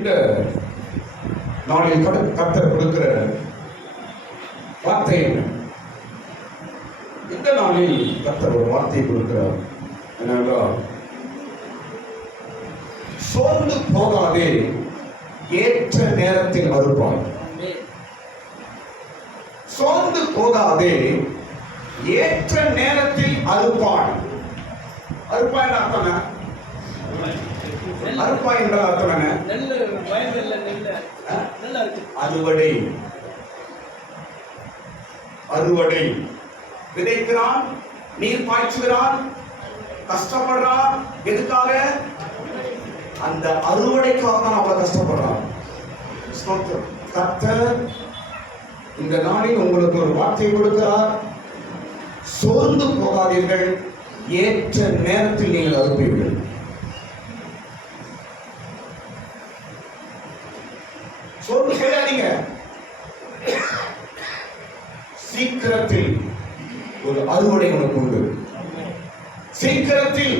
இந்த நாளில் கர்த்தர் கொடுக்கிற வார்த்தை என்ன? இந்த நாளில் கர்த்தர் ஒரு வார்த்தையை கொடுக்கிறார். என்னவென்றால், சோர்ந்து போகாதே, ஏற்ற நேரத்தில் அறுப்பாய். சோர்ந்து போகாதே, ஏற்ற நேரத்தில் அறுப்பாய். அறுப்பாய் அர்த்தம் என்ன? அறுப்பாய் என்ற அர்த்தம் என்ன? அறுவடை. அறுவடை. விதைக்கிறான், நீர் பாய்ச்சுகிறான், கஷ்டப்படுறான். எதுக்காக? அந்த அறுவடைக்காக தான் அவ்வளவு கஷ்டப்படுறான். கர்த்தர் இந்த நாளில் உங்களுக்கு ஒரு வார்த்தை கொடுக்கிறார். சோர்ந்து போகாதீர்கள், ஏற்ற நேரத்தில் நீங்கள் அறுப்பீர்கள். சோர்ந்து போகாதீங்க. சீக்கிரத்தில் ஒரு அறுவடை உனக்கு உண்டு. சீக்கிரத்தில்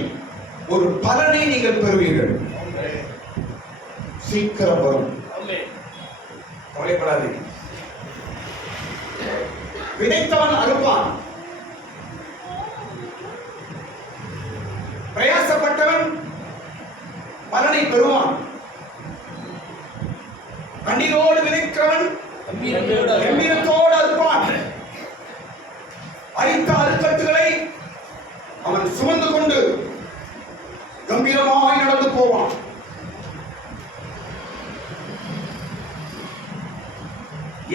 ஒரு பலனை நீங்கள் பெறுவீர்கள். சீக்கிரம் வரும், கவலைப்படாதீங்க. விதைத்தவன் அறுப்பான், பிரயாசப்பட்டவன் பலனை பெறுவான். கண்ணீரோடு விதைக்கிறவன் கம்பீரத்தோடு அறுப்பான். அரித்த அறுக்கட்டுகளை அவன் சுமந்து கொண்டு கம்பீரமாய் நடந்து போவான்.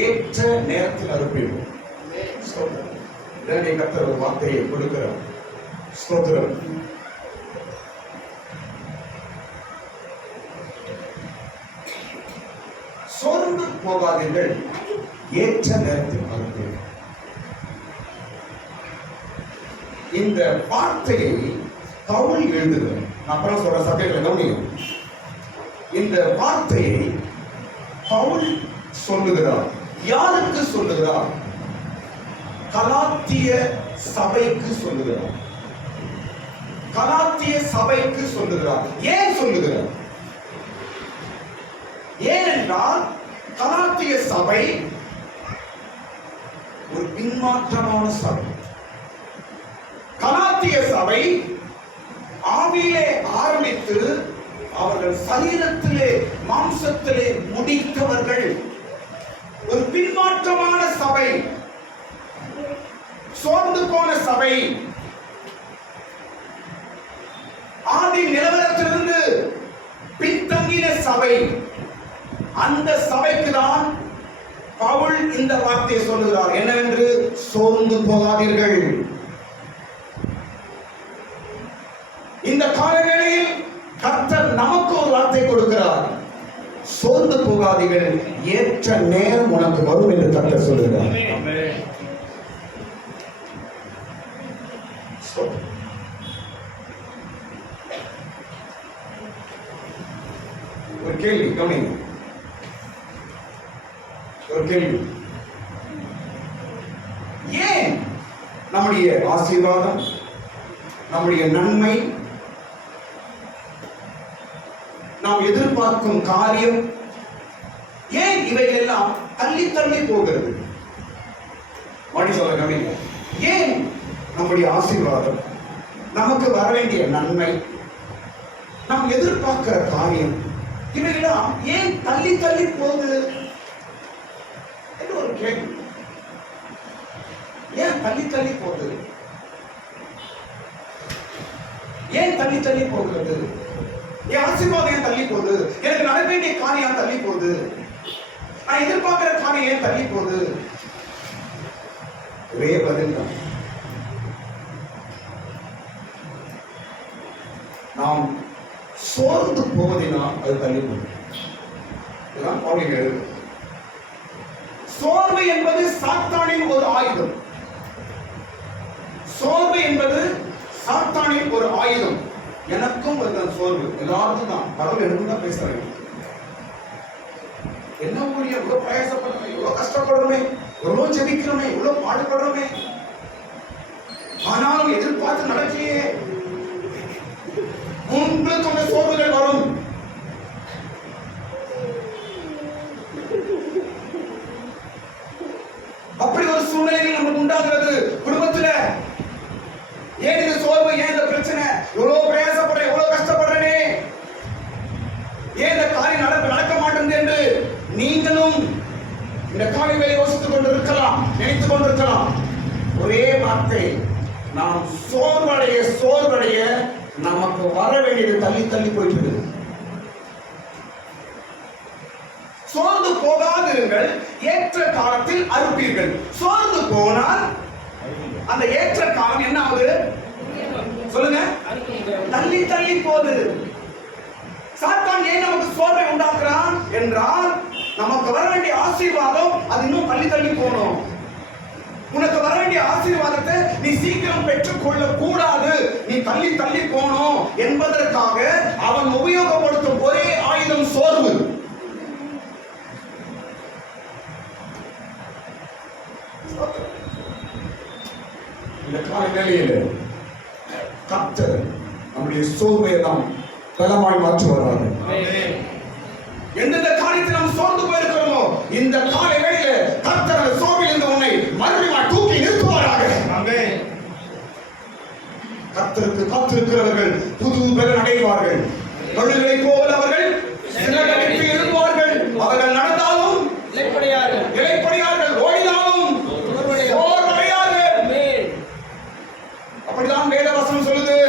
ஏற்ற நேரத்தில் அறுப்பீர்கள். கர்த்தர் ஒரு வார்த்தையை கொடுக்கிறார். ஸ்தோத்திரம். சோர்ந்து போகாதீர்கள், ஏற்ற நேரத்தில் அறுப்பீர்கள். இந்த வார்த்தையை பவுல் எழுதுகிறார். நான் அப்புறம் சொல்ற சபைகளை கவனியும். இந்த வார்த்தையை பவுல் சொல்லுகிறார். யாருக்கு சொல்லுகிறார்? கலாத்திய சபைக்கு சொல்லுகிறார். கலாத்திய சபைக்கு சொல்லுகிறார். ஏன் சொல்லுகிறார்? ஏனென்றால் கலாத்திய சபை ஒரு பின்மாற்றமான சபை. கலாத்திய சபை ஆவியிலே ஆரம்பித்து அவர்கள் சரீரத்திலே மாம்சத்திலே முடித்தவர்கள். ஒரு பின்மாற்றமான சபை, சோர்ந்து போன சபை, ஆதி நிலவரத்திலிருந்து பின்தங்கின சபை. அந்த சபைக்கு தான் பவுல் இந்த வார்த்தையை சொல்லுகிறார். என்னவென்று? சோர்ந்து போகாதீர்கள். இந்த காலவேளையில் கர்த்தர் நமக்கு ஒரு வார்த்தை கொடுக்கிறார். சோர்ந்து போகாதீர்கள், ஏற்ற நேரம் உனக்கு வரும் என்று கர்த்தர் சொல்லுகிறார். ஒரு கேள்வி கவனிங்க. ஒரு கேள்வி. ஏன் நம்முடைய ஆசீர்வாதம், நம்முடைய நன்மை, நாம் எதிர்பார்க்கும் காரியம், ஏன் இவையெல்லாம் தள்ளி தள்ளி போகிறது? மணி சொல்ல கவனிங்க. ஏன் நம்முடைய ஆசீர்வாதம், நமக்கு வர வேண்டிய நன்மை, நாம் எதிர்பார்க்கிற காரியம், இவையெல்லாம் ஏன் தள்ளி தள்ளி போகுது என்று ஒரு கேள்வி. ஏன் தள்ளி தள்ளி போகுது? ஏன் தள்ளி தள்ளி போகிறது? என் ஆசீர்வாதம் ஏன் தள்ளி போகுது? எனக்கு நட வேண்டிய காரியம் தள்ளி போகுது? நான் எதிர்பார்க்கிற காரியம் ஏன் தள்ளி போகுது? ஒரே பதில் தான். நாம் சோர்ந்து போவதினால் அது தள்ளி போகுது. இதுதான் பவுல் எழுது. சோர்வு என்பது சாத்தானின் ஒரு ஆயுதம். சோர்வு என்பது சாத்தானின் ஒரு ஆயுதம். எனக்கும் ஒரு சோர்வு, எல்லாருக்கும் தான். கடவுள் எனக்கும் தான் பேசுறேன். என்ன ஊழியம், இவ்வளவு பிரயாசப்படுறோமே, இவ்வளவு கஷ்டப்படுறோமே, இவ்வளவு ஜெபிக்கிறோமே, இவ்வளவு பாடுபடுறோமே, ஆனாலும் எதிர்பார்த்து நடக்கலையே. உங்களுக்கு அந்த சோர்வுகள் வரும். இந்த காலையில யோசித்துக் கொண்டிருக்கலாம், நினைத்துக் கொண்டிருக்கலாம். ஒரே வார்த்தை, நாம் சோர்வடைய நமக்கு வர வேண்டியது தள்ளி தள்ளி போயிட்டு. சோர்ந்து போகாதிருங்கள், ஏற்ற காலத்தில் அறுப்பீர்கள். சோர்ந்து போனால் அந்த ஏற்ற காலம் என்ன ஆகுது சொல்லுங்க? தள்ளி தள்ளி போகுது. சாத்தான் ஏன் நமக்கு சோர்வை உண்டாக்குறான் என்றால், நமக்கு வர வேண்டிய ஆசீர்வாதம் அது இன்னும் தள்ளி தள்ளி போகணும். உனக்கு வர வேண்டிய ஆசீர்வாதத்தை நீ சீக்கிரம் பெற்றுக் கொள்ள கூடாது, நீ தள்ளி தள்ளி போகணும் என்பதற்காக அவன் உபயோகப்படுத்தும் ஒரே ஆயுதம் சோர்வு. இந்த கால வேளையில் கர்த்தர் நம்முடைய சோர்வை எல்லாம் பலமாய் மாற்றுவாராக. எந்தெந்த காரியத்தில் நாம் சோர்ந்து போயிருக்கிறோமோ, இந்த காலை வேளையில கர்த்தர் அந்த சோர்வில் இருந்து உன்னை மறுபடியும் தூக்கி நிறுத்துவாராக. கர்த்தருக்கு காத்திருக்கிறவர்கள் புது பலன் அடைவார்கள். கழுகுகளை போல அவர்கள் சிறகடித்து எழும்புவார்கள். அவர்கள் நடந்தாலும் இளைப்படையார்கள், ஓடினாலும் சோர்வடையார்கள். அப்படிதான் வேத வசனம் சொல்லுது.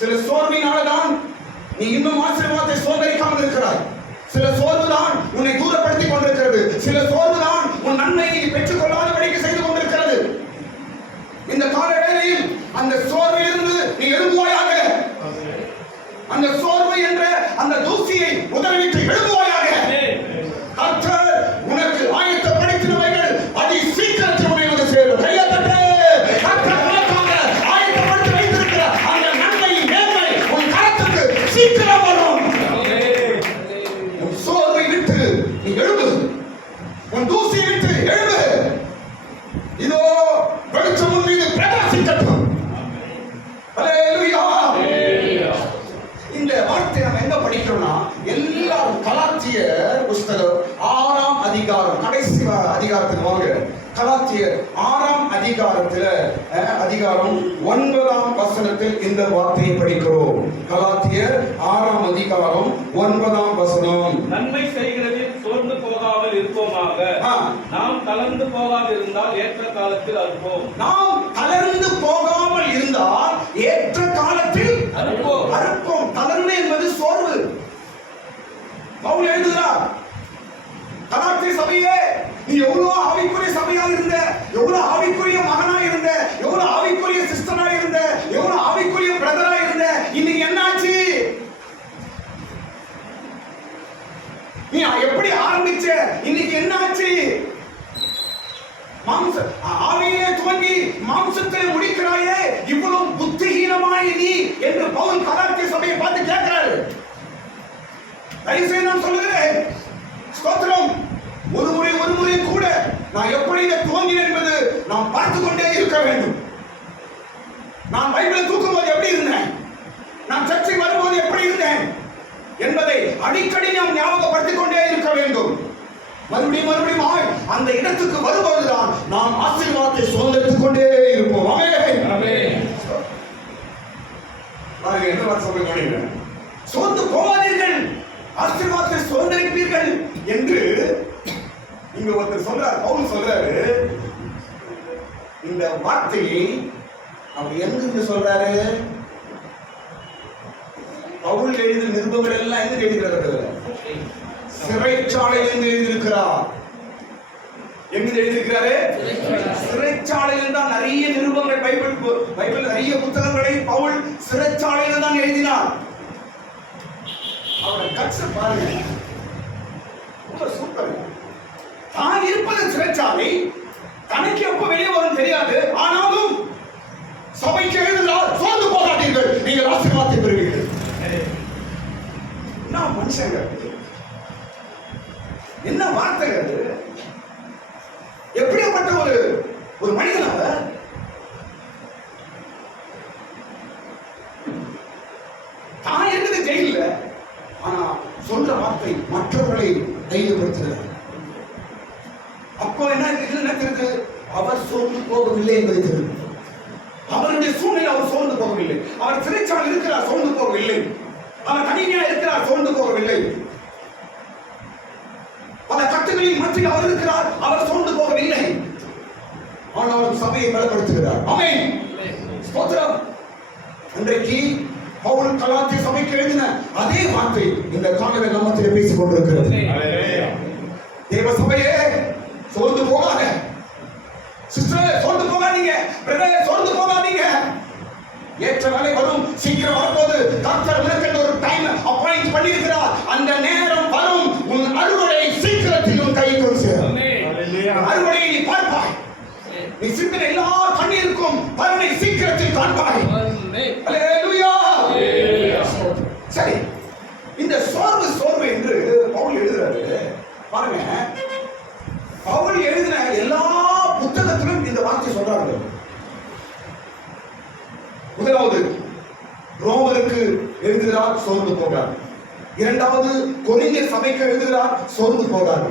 சில சோர்வினால்தான் நீ இன்னும் ஆசீர்வாதத்தை சுதந்திரிக்காமல் இருக்கிறாய். சில சோர்வுதான் உன்னை தூரப்படுத்திக் கொண்டிருக்கிறது. சில சோர்வுதான் உன் நன்மையை நீ பெற்றுக் கொள்ளாதபடிக்கு செய்து கொண்டிருக்கிறது. இந்த கால வேளையில் அந்த சோர்விலிருந்து நீ எழும்புவாயாக. அந்த சோர்வு என்ற அந்த தூசியை உதறிவிட்டு எழும்புவாயாக. கர்த்தர் உனக்கு ஆயத்தப்படுத்தினவைகள் அதி சீக்கிரத்தில் உன்னை வந்து சேரும். கையை தட்டு. கர்த்தர் உனக்காக ஆயத்தப்படுத்தி வைத்திருக்கிற அந்த நன்மை மேன்மை உன் கரத்துக்கு சீக்கிரம் வரும். உன் சோர்வை விட்டு நீ எழும்பு. உன் தூசியை விட்டு எழும்பு. இதோ வெளிச்சம் உன் மீது பிரகாசிக்கட்டும். ஹல்லேலூயா. இந்த வார்த்தை நம்ம எங்க படிக்கிறோம்னா, எல்லாரும் கலாத்தியர் புஸ்தகம் 6ஆம் அதிகாரம், கடைசி அதிகாரத்துக்கு வாங்க. கலாத்தியர் 6ஆம் அதிகாரம் 9ஆம் வசனத்தில் இந்த வார்த்தையை படிக்கிறோம். கலாத்தியர் 6ஆம் அதிகாரம் 9ஆம் வசனம். நன்மை செய்கிறதில் சோர்ந்து போகாமல் இருப்போமாக. நாம் தளர்ந்து போகாமல் இருந்தால் ஏற்ற காலத்தில் அறுப்போம். நாம் தளர்ந்து போகாமல் இருந்தால் ஏற்ற காலத்தில் அறுப்போம். தளர்வு என்பது சோர்வு. பவுல் எழுதுகிறார், கலாத்திய சபையே, நீ எவ்வளவு ஆவிக்குரிய சபையா இருந்த, எவ்வளவு ஆவிக்குரிய மகனா இருந்த, எவ்வளவு ஆவிக்குரிய சிஸ்டரா இருந்த, எவ்வளவு ஆவிக்குரிய பிரதரா இருந்த, இன்னைக்கு என்னாச்சு? நீ எப்படி ஆரம்பிச்ச, இன்னைக்கு என்னாச்சு? ஆவியிலே துவங்கி மாம்சத்தை முடிக்கிறாயே, இவ்வளவு புத்திஹீனமாய் நீ என்று பவுல் கலாத்திய சபையை பார்த்து கேட்கிறாரு. தயவுசெய்து நான் சொல்லுகிறேன், ஸ்தோத்திரம், ஒரு முறை கூட நான் எப்படி இதை துவங்கினேன் என்பது நாம் பார்த்து கொண்டே இருக்க வேண்டும். நான் பைபிளை தூக்கும் போது எப்படி இருந்தேன், நான் சர்ச்சைக்கு வரும்போது எப்படி இருந்தேன் என்பதை அடிக்கடி நாம் ஞாபகப்படுத்திக் கொண்டே இருக்க வேண்டும். மறுபடியும் அந்த இடத்துக்கு வரும்போதுதான் நாம் ஆசீர்வாதத்தை சுதந்திரித்துக் கொண்டே இருப்போம். என்ன சொல்லுங்க? சோர்ந்து போகாதீர்கள், ஆசீர்வாதத்தை சுதந்திரிப்பீர்கள் என்று இங்க ஒருத்தர் சொல்றார். பவுல் சொல்றாரு. இந்த வார்த்தையை அவர் எங்க சொல்றாரு? பவுல் எழுதிய நிருபங்கள் எல்லாம் எங்க எழுதுகிறார்? சிறைச்சாலையில் எழுதியிருக்கிறார். எங்க எழுதியிருக்கிறாரு? சிறைச்சாலையில் தான் நிறைய நிருபங்கள், பைபிள் நிறைய புத்தகங்களை பவுல் சிறைச்சாலையில் தான் எழுதினார். அவரை கட்ச பாருங்க, ரொம்ப சூப்பர். தான் இருப்பது சிறைச்சாலை, தனக்கு எப்ப வெளியே வரும் தெரியாது. ஆனாலும் சபைக்கு எழுதுகிறார், சோர்ந்து போகாதீர்கள், நீங்கள் ஆசீர்வாதத்தை பெறுவீர்கள். என்ன மனுஷங்க, என்ன வார்த்தைகள், எப்படிப்பட்ட ஒரு மனிதன் அவர். தான் இருக்குது ஜெயில, ஆனா சொல்ற வார்த்தை மற்றவர்களை தைரியப்படுத்துகிறார். அப்போ என்ன தெரியுது? அவர் சோர்ந்து போகவில்லை என்பதை தெரியும். அவருடைய சூழ்நிலை அவர் சோர்ந்து போகவில்லை. அவர் சிறைச்சாலையில் இருக்கிறார், சோர்ந்து போகவில்லை. அவர் தனிமையா இருக்கிறார், சோர்ந்து போகவில்லை. சபையை பலப்படுத்துகிறார். ஆமென். ஸ்தோத்திரம். இன்றைக்கு பவுல் கலாத்திய சபைக்கு எழுதின அதே வார்த்தை இந்த காலையில் நம்மத்திலே பேசிக் கொண்டிருக்கிறது. தேவ சபையே, சோர்ந்து போகாத. சிஸ்டர், சோர்ந்து போகாதீங்க. பிரதர், சோர்ந்து போகாதீங்க. ஏற்ற வேலை வரும், சீக்கிரம் வரப்போது. கர்த்தர் உனக்கு ஒரு டைம் அப்பாயிண்ட் பண்ணியிருக்கிறார். அந்த நேரம் வரும், உன் அறுவடை சீக்கிரத்தில் உன் கைக்கு சேரும். அறுவடையை நீ பார்ப்பாய். நீ சிந்தின எல்லா கண்ணீருக்கும் பலனை சீக்கிரத்தில் காண்பாய். அல்லேலூயா. சரி, இந்த சோர்வு என்று பவுல் எழுதுறாரு. பாருங்க, பவுல் எழுதின எல்லா புத்தகத்திலும் இந்த வார்த்தை சொல்றாங்க. முதலாவது ரோமருக்கு எழுதுகிறார், சோர்ந்து போகிறார். இரண்டாவது கொரிந்தியர் சபைக்கு எழுதுகிறார், சோர்ந்து போகிறார்.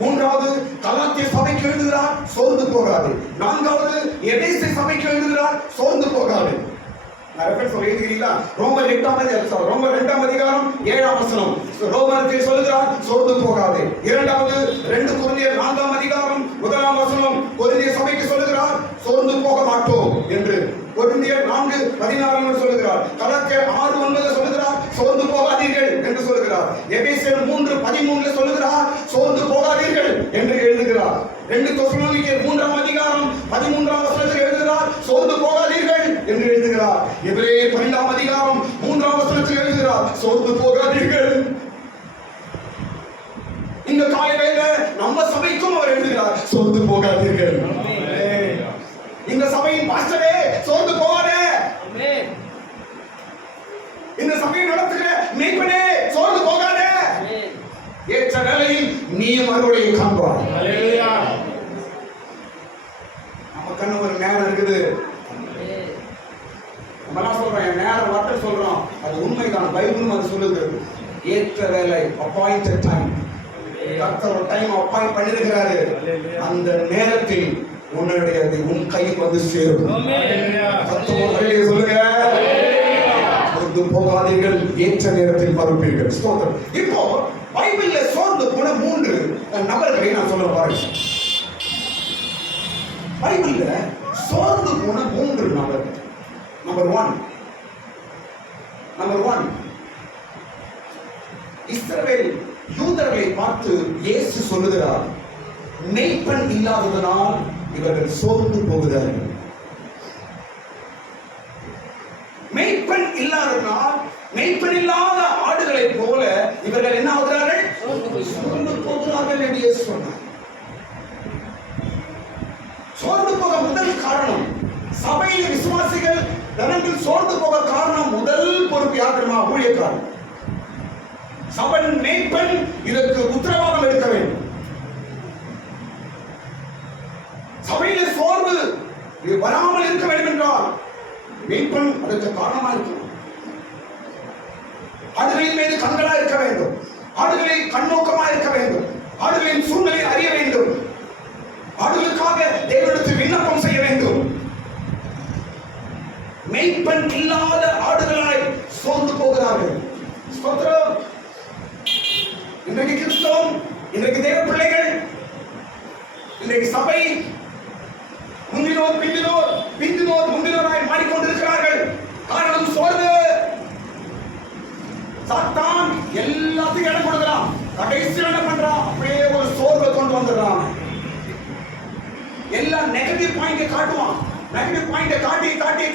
மூன்றாவது கலாத்திய சபைக்கு எழுதுகிறார், சோர்ந்து போகாது. நான்காவது எபேசு சபைக்கு எழுதுகிறார், சோர்ந்து போகாது. ரோமர் 2ஆம் அதிகாரம் 7ஆம் வசனம் ரோமருக்கு சொல்லுகிறார், சோர்ந்து போகாது. இரண்டாவது 2 கொரிந்தியர் 4ஆம் அதிகாரம் 1ஆம் வசனம் கொரிந்திய சபைக்கு சொல்லுகிறார், சோர்ந்து போக மாட்டோம் என்று. கொரிந்தியர் 4:16 சொல்லுகிறார். கலாத்தியர் 6:9 சொல்லுகிறார், சோர்ந்து போகாதீர்கள் என்று சொல்லுகிறார். எபேசியர் 3:13 சொல்லுகிறார், சோர்ந்து போகாதீர்கள் என்று எழுதுகிறார். 2 தெசலோனிக்கேயர் 3ஆம் அதிகாரம் 13ஆம் வசனத்தில் எழுதுகிறார், சோர்ந்து போகாதீர்கள் என்று எழுதுகிறார். எபிரேயர் 12ஆம் அதிகாரம் 3ஆம் வசனத்தில் எழுதுகிறார், சோர்ந்து போகாதீர்கள். இந்த காலையில நம்ம சபைக்கும் அவர் எழுதுகிறார், சோர்ந்து போகாதீர்கள். இந்த சபையின் பாஸ்டரே, சோர்ந்து போகாதே. இந்த சபையை நடத்துகிற மேய்ப்பனே, சோர்ந்து போகாதே. ஏற்ற வேளையில் நீ அறுவடையை காண்பாய். நம்ம கண்ணு ஒரு நேரம் இருக்குது. நம்ம சொல்றோம், நேரம் வார்த்தை சொல்றோம், அது உண்மைதான். பைபிளும் அது சொல்லுது. ஏற்ற வேலை, அப்பாயிண்டட் டைம். கர்த்தர் ஒரு டைம் அப்பாயிண்ட் பண்ணிருக்கிறாரு. அந்த நேரத்தில் உன்னுடைய உன் கைக்கு வந்து சேரும். சொல்லுங்க, சோர்ந்து போகாதீர்கள், ஏற்ற நேரத்தில் பருப்பீர்கள். இப்போ பைபிள்ல சோர்ந்து போன 3 நபர்களை நான் சொல்ல பாருங்க. பைபிள்ல சோர்ந்து போன 3 நபர்கள். நம்பர் 1 இஸ்ரவேல் யூதர்களை பார்த்து இயேசு சொல்லுகிறார், மேய்ப்பன் இல்லாததனால் இவர்கள் சோர்ந்து போகிறார்கள். மேய்ப்பன் இல்லாததனால், மேய்ப்பன் இல்லாத ஆடுகளை போல இவர்கள் என்ன ஆகிறார்கள்? சோர்ந்து போகிறார்கள் என்று இயேசு சொன்னார். சோர்ந்து போக முதல் காரணம், சபையில் விசுவாசிகள் தனங்கள் சோர்ந்து போக காரணம், முதல் பொறுப்பு யார் தெரியுமா? ஊழியக்காரர். சபையின் மேய்ப்பன் இதற்கு உத்தரவாதம் எடுக்க வேண்டும். சபையில சோர்வு வராமல் இருக்க வேண்டும் என்றால் மேய்ப்பன் அதற்கு காரணமாக இருக்கும். ஆடுகளின் மீது கண்களா இருக்க வேண்டும். ஆடுகளை கண்ணோக்கமா இருக்க வேண்டும். ஆடுகளின் சூழ்நிலை அறிய வேண்டும். ஆடுகளுக்காக தேவனிடத்தில் விண்ணப்பம் செய்ய வேண்டும். மேய்ப்பன் இல்லாத ஆடுகளாய் சோர்ந்து போகிறார்கள். ஸ்தோத்திரம். இன்றைக்கு கிறிஸ்தவம், இன்றைக்கு தேவ பிள்ளைகள், இன்றைக்கு சபை முந்தினோராய் மாறிக்கொண்டிருக்கிறார்கள். காரணம் சோர்வு. சாத்தான் எல்லாத்தையும் இடம் கொடுக்கிறான். கடைசியில் என்ன பண்றான்? அப்படியே ஒரு சோர்வை கொண்டு வந்துடுறான். எல்லா நெகட்டிவ் பாயிண்ட காட்டுவான். நெகட்டிவ் பாயிண்ட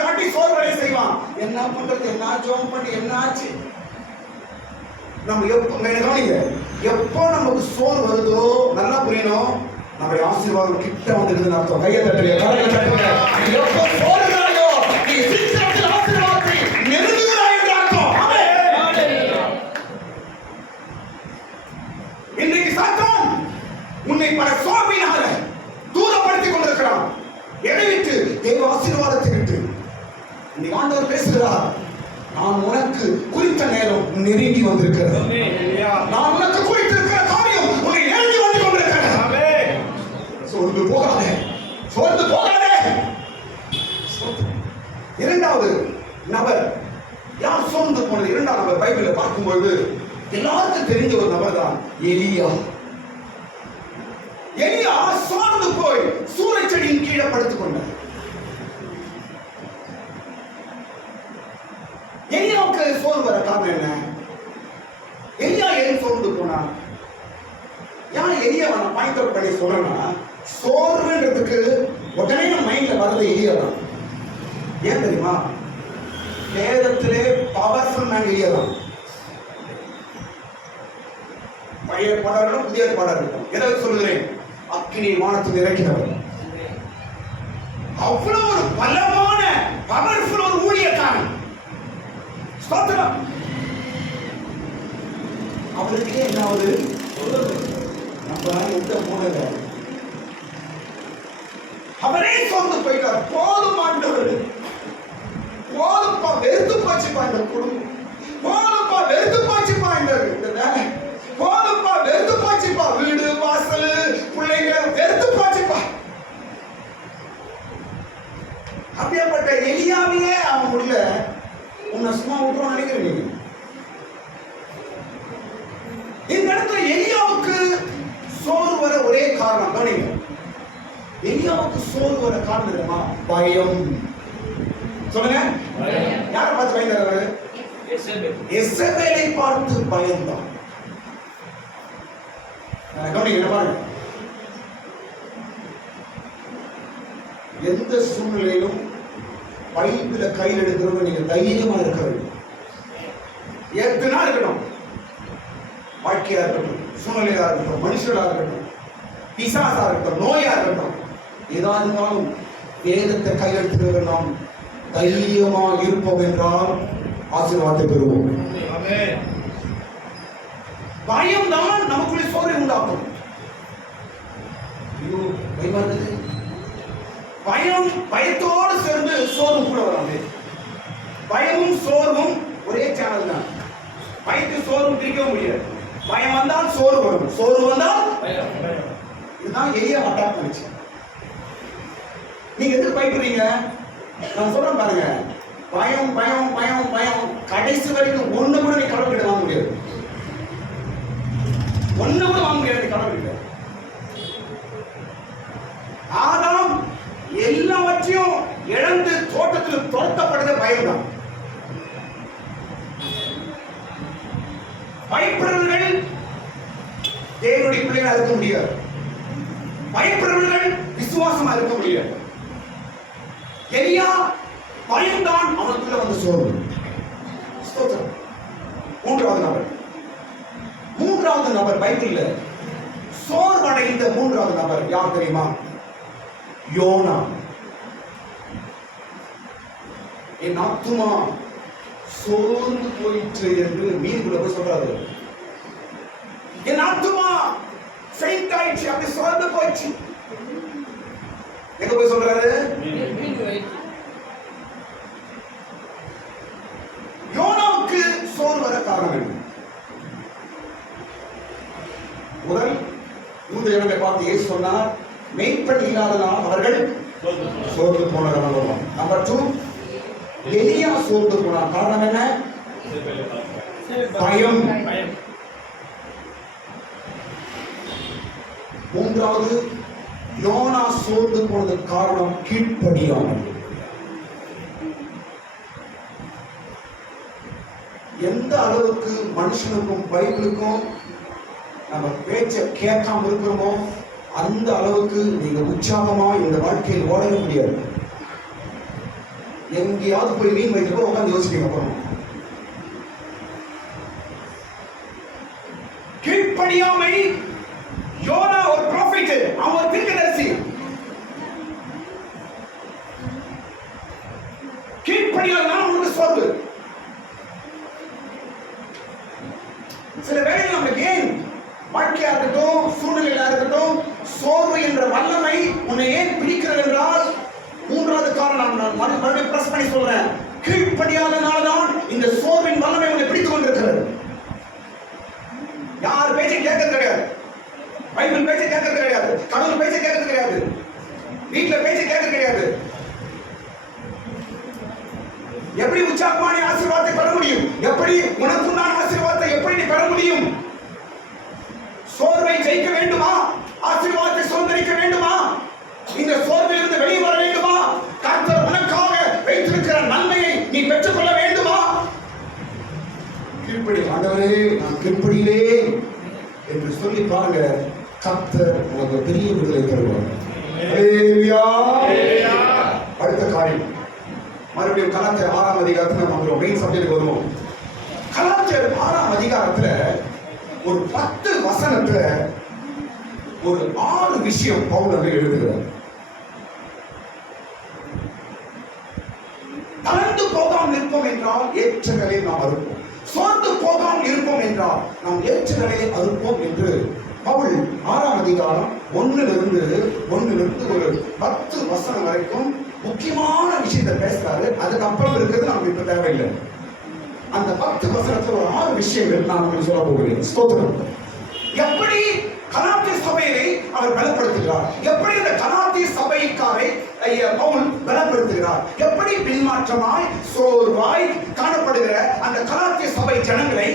காட்டி சோர்வடை செய்வான். என்ன பண்றது? என்ன ஜெபம் பண்ணி என்ன ஆச்சு? நம்ம எப்போ நமக்கு சோறு வருதோ நல்லா புரியணும், நம்முடைய ஆசீர்வாதம் கிட்ட வந்துருக்குன்னு அர்த்தம். கையை தட்டுங்க, கரங்களை தட்டுங்க. எப்போ சோறுகிறாயோ நீ சீக்கிரத்தில் ஆசீர்வாதத்தை நெருங்குகிறாய் என்று அர்த்தம். இன்றைக்கு சாத்தான் உன்னை பல சோர்வினால தூரப்படுத்திக் கொண்டிருக்கிறான். எதை விட்டு? தேவ ஆசீர்வாதத்தை விட்டு. இன்னைக்கு ஆண்டவர் பேசுகிறார், நான் உனக்கு குறித்த நேரம் நெருங்கி வந்திருக்கிறது. நான் உனக்கு குறித்திருக்கிற காரியம் உன்னை நெருங்கி வந்து கொண்டிருக்கிறது. சோர்ந்து போகாதே, சோர்ந்து போகாதே. இரண்டாவது நபர் யார் சோர்ந்து போனது? இரண்டாவது நபர் பைபிளை பார்க்கும்போது எல்லாருக்கும் தெரிஞ்ச ஒரு நபர் தான் எலியா. எலியா சோர்ந்து போய் சூறைச்செடியின் கீழே படுத்துக் கொண்டார். எலியாவுக்கு சோர்வு வர காரணம் என்ன? எலியா ஏன் சோர்ந்து போனா? ஏன் எலியாவை நான் பாயிண்ட் அவுட் பண்ணி சொல்றேன்னா, சோர்வுன்றதுக்கு உடனே நம்ம மைண்ட்ல வர்றது எலியா தான். ஏன் தெரியுமா? வேதத்திலே பவர்ஃபுல் மேன் எலியா தான். பழைய பாடலும் புதிய பாடலும் எதை சொல்லுகிறேன்? அக்கினி வானத்தில் இறக்கினவர். அவ்வளவு ஒரு பலமான பவர்ஃபுல் ஒரு ஊழியக்காரன். ஸ்தோத்திரம். அவருக்கு என்ன ஆகுது? நம்ம எந்த மூலையில அவரே சோர்ந்து போயிட்டார். போதும் ஆண்டவர், போதும்பா, வெறுத்து போச்சுப்பா இந்த குடும்பம், போதும்பா, வெறுத்து போச்சுப்பா இந்த வேலை, போதும்பா, வெறுத்து போச்சுப்பா வீடு வாசல் பிள்ளைங்க, வெறுத்து போச்சுப்பா. அப்படியேப்பட்ட எலியாவையே அவன் முடியல, உன்னை சும்மா விட்டுருவான் நினைக்கிறீங்க? இந்த இடத்துல எலியாவுக்கு சோறு வர ஒரே காரணம் கவனிங்க. எலியாவுக்கு சோறு வர காரணம் தெரியுமா? பயம். சொல்லுங்க, யாரை பார்த்து பயந்தாரு? எசபேலை பார்த்து பயந்தான். கவனிங்க, என்ன பாருங்க. எந்த சூழ்நிலையிலும் பைபிள கையில் எடுக்கிறவங்க நீங்க தைரியமா இருக்க வேண்டும். எத்தனா இருக்கணும், வாழ்க்கையா இருக்கட்டும், சூழ்நிலையா இருக்கட்டும், மனுஷர்களா இருக்கட்டும், பிசாசா இருக்கட்டும், நோயா இருக்கட்டும், ஏதாவது இருந்தாலும் வேதத்தை கையில் எடுத்துக்கிற நாம் தைரியமாக இருப்போம் என்றால் ஆசீர்வாதத்தை பெறுவோம். பயம் தான் நமக்குள்ளே சோர்வை உண்டாக்கும். பயம் பயத்தோடு சேர்ந்து சோர்வும் கூட வராது. பயமும் சோர்வும் ஒரே சேனல் தான். பயத்து சோர்வும் பிரிக்க முடியாது. பயம் வந்தால் சோர்வு வரும், சோர்வு வந்தால் இதுதான் எலியா அட்டாக் பண்ணிச்சு. நீங்க எதுக்கு பயப்படுறீங்க? நான் சொல்றேன் பாருங்க, பயம் பயம் பயம் பயம் கடைசி வரைக்கும் ஒண்ணு கூட நீ கடவுள்கிட்ட வாங்க முடியாது. ஒண்ணு கூட வாங்க முடியாது கடவுள்கிட்ட. ஆதாம் எல்லாவற்றையும் இழந்து தோட்டத்தில் துரத்தப்படுறது பயம்தான். பயப்படுறவர்கள் தேவனுடைய பிள்ளைகளா இருக்க முடியாது. பயப்படுறவர்கள் விசுவாசமா இருக்க முடியாது. எலியா பயம்தான் அவனுக்குள்ள வந்து சோர்வு. மூன்றாவது நபர் பைபிள்ல சோர்வடைந்த மூன்றாவது நபர் யார் தெரியுமா? யோனா. என் ஆத்துமா சோர்ந்து போயிற்று என்று மீன்குள்ள போய் சொல்றாரு. என் ஆத்துமா ஃபெயிண்ட் ஆயிடுச்சு, அப்படி சோர்ந்து போயிடுச்சு. எங்க போய் சொல்றாரு? யோனாவுக்கு சோர்வு வர காரணம் என்ன? முதல் 3 இடங்களை பார்த்து இயேசு சொன்னார், மெய்ப்பெண் இல்லாதனால் அவர்கள் சோர்ந்து போன காரணம். நம்பர் 2, எலியா சோர்ந்து போனார். காரணம் என்ன? பயம். மூன்றாவது, யோனா சோர்ந்து போனதுக்கு காரணம் கீழ்ப்படியாமை. எந்த அளவுக்கு மனுஷனுக்கும் பைபிளுக்கும் நம்ம பேச்ச கேட்காம இருக்கிறோமோ அந்த அளவுக்கு நீங்க உற்சாகமா இந்த வாழ்க்கையில் ஓடவே முடியாது. எங்கேயாவது போய் மீன் வைக்கிறப்போ உட்காந்து யோசிக்க போறோம். கீழ்ப்படியாமை. யோனா ஒரு ப்ராஃபிட், அவன் ஒரு தீர்க்கதரிசி. கீழ்ப்படியாதனால உங்களுக்கு சோர்வு. சில வேளைகள் நம்மளுக்கு ஏன் வாழ்க்கையா இருக்கட்டும், சூழ்நிலையா இருக்கட்டும், சோர்வு என்ற வல்லமை உன்னை ஏன் பிடிக்கிறது என்றால், மூன்றாவது காரணம் நான் மறுபடியும் பிரஸ் பண்ணி சொல்றேன், கீழ்ப்படியாதனால்தான் இந்த சோர்வின் வல்லமை உன்னை பிடித்துக் கொண்டிருக்கிறது. யார் பேச்சை கேட்கறது கிடையாது, பைபிள் பேச்சை கேட்கறது கிடையாது, கடவுள் பேச்சை கேட்கறது கிடையாது, வீட்டுல பேச்சை கேட்கறது கிடையாது. எப்படி உற்சாகமான ஆசீர்வாதத்தை பெற முடியும்? எப்படி உனக்குண்டான ஆசீர்வாதத்தை எப்படி நீ பெற முடியும்? சோர்வை ஜெயிக்க வேண்டுமா? ஆசீர்வாதத்தை சுதந்திரிக்க வேண்டுமா? இந்த சோர்விலிருந்து வெளியே வர வேண்டுமா? கர்த்தர் உனக்காக வைத்திருக்கிற நன்மையை நீ பெற்றுக்கொள்ள வேண்டுமா? கீழ்ப்படி. ஆண்டவரே நான் கீழ்ப்படியிலேன் என்று சொல்லி பாருங்க, கர்த்தர் உனக்கு பெரிய விடுதலை தருவார். ஹல்லேலூயா. அடுத்த காரியம் மறுபடியும் கலாத்தியர் 6ஆம் அதிகாரத்துல நம்ம வந்துருவோம். மெயின் சப்ஜெக்ட் வருவோம். கலாத்தியர் 6ஆம் அதிகாரத்துல ஒரு 10 வசனத்துல ஒரு 6 விஷயம் பவுல் அங்க எழுதுகிறார். தளர்ந்து போகாமல் இருப்போம் என்றால் ஏற்ற நிலையை நாம் அறுப்போம். சோர்ந்து போகாமல் இருப்போம் என்றால் நாம் ஏற்ற நிலையை அறுப்போம் என்று பவுல் 6ஆம் அதிகாரம் 1லிருந்து ஒரு 10 வசனம் வரைக்கும் முக்கியமான விஷயத்தை பேசுறாரு. அதுக்கப்புறம் இருக்கிறது நமக்கு இப்ப தேவையில்லை. அந்த 10 வசனத்துல ஒரு 6 விஷயங்கள் நான் உங்களுக்கு சொல்ல போகிறேன். ஸ்தோத்திரம். எப்படி கலாத்திய சபையை அவர் பலப்படுத்துகிறார், எப்படி இந்த கலாத்திய சபைக்காரை பவுல் பலப்படுத்துகிறார், எப்படி பின்மாற்றமாய் சோர்வாய் காணப்படுகிற அந்த கலாத்திய சபை ஜனங்களை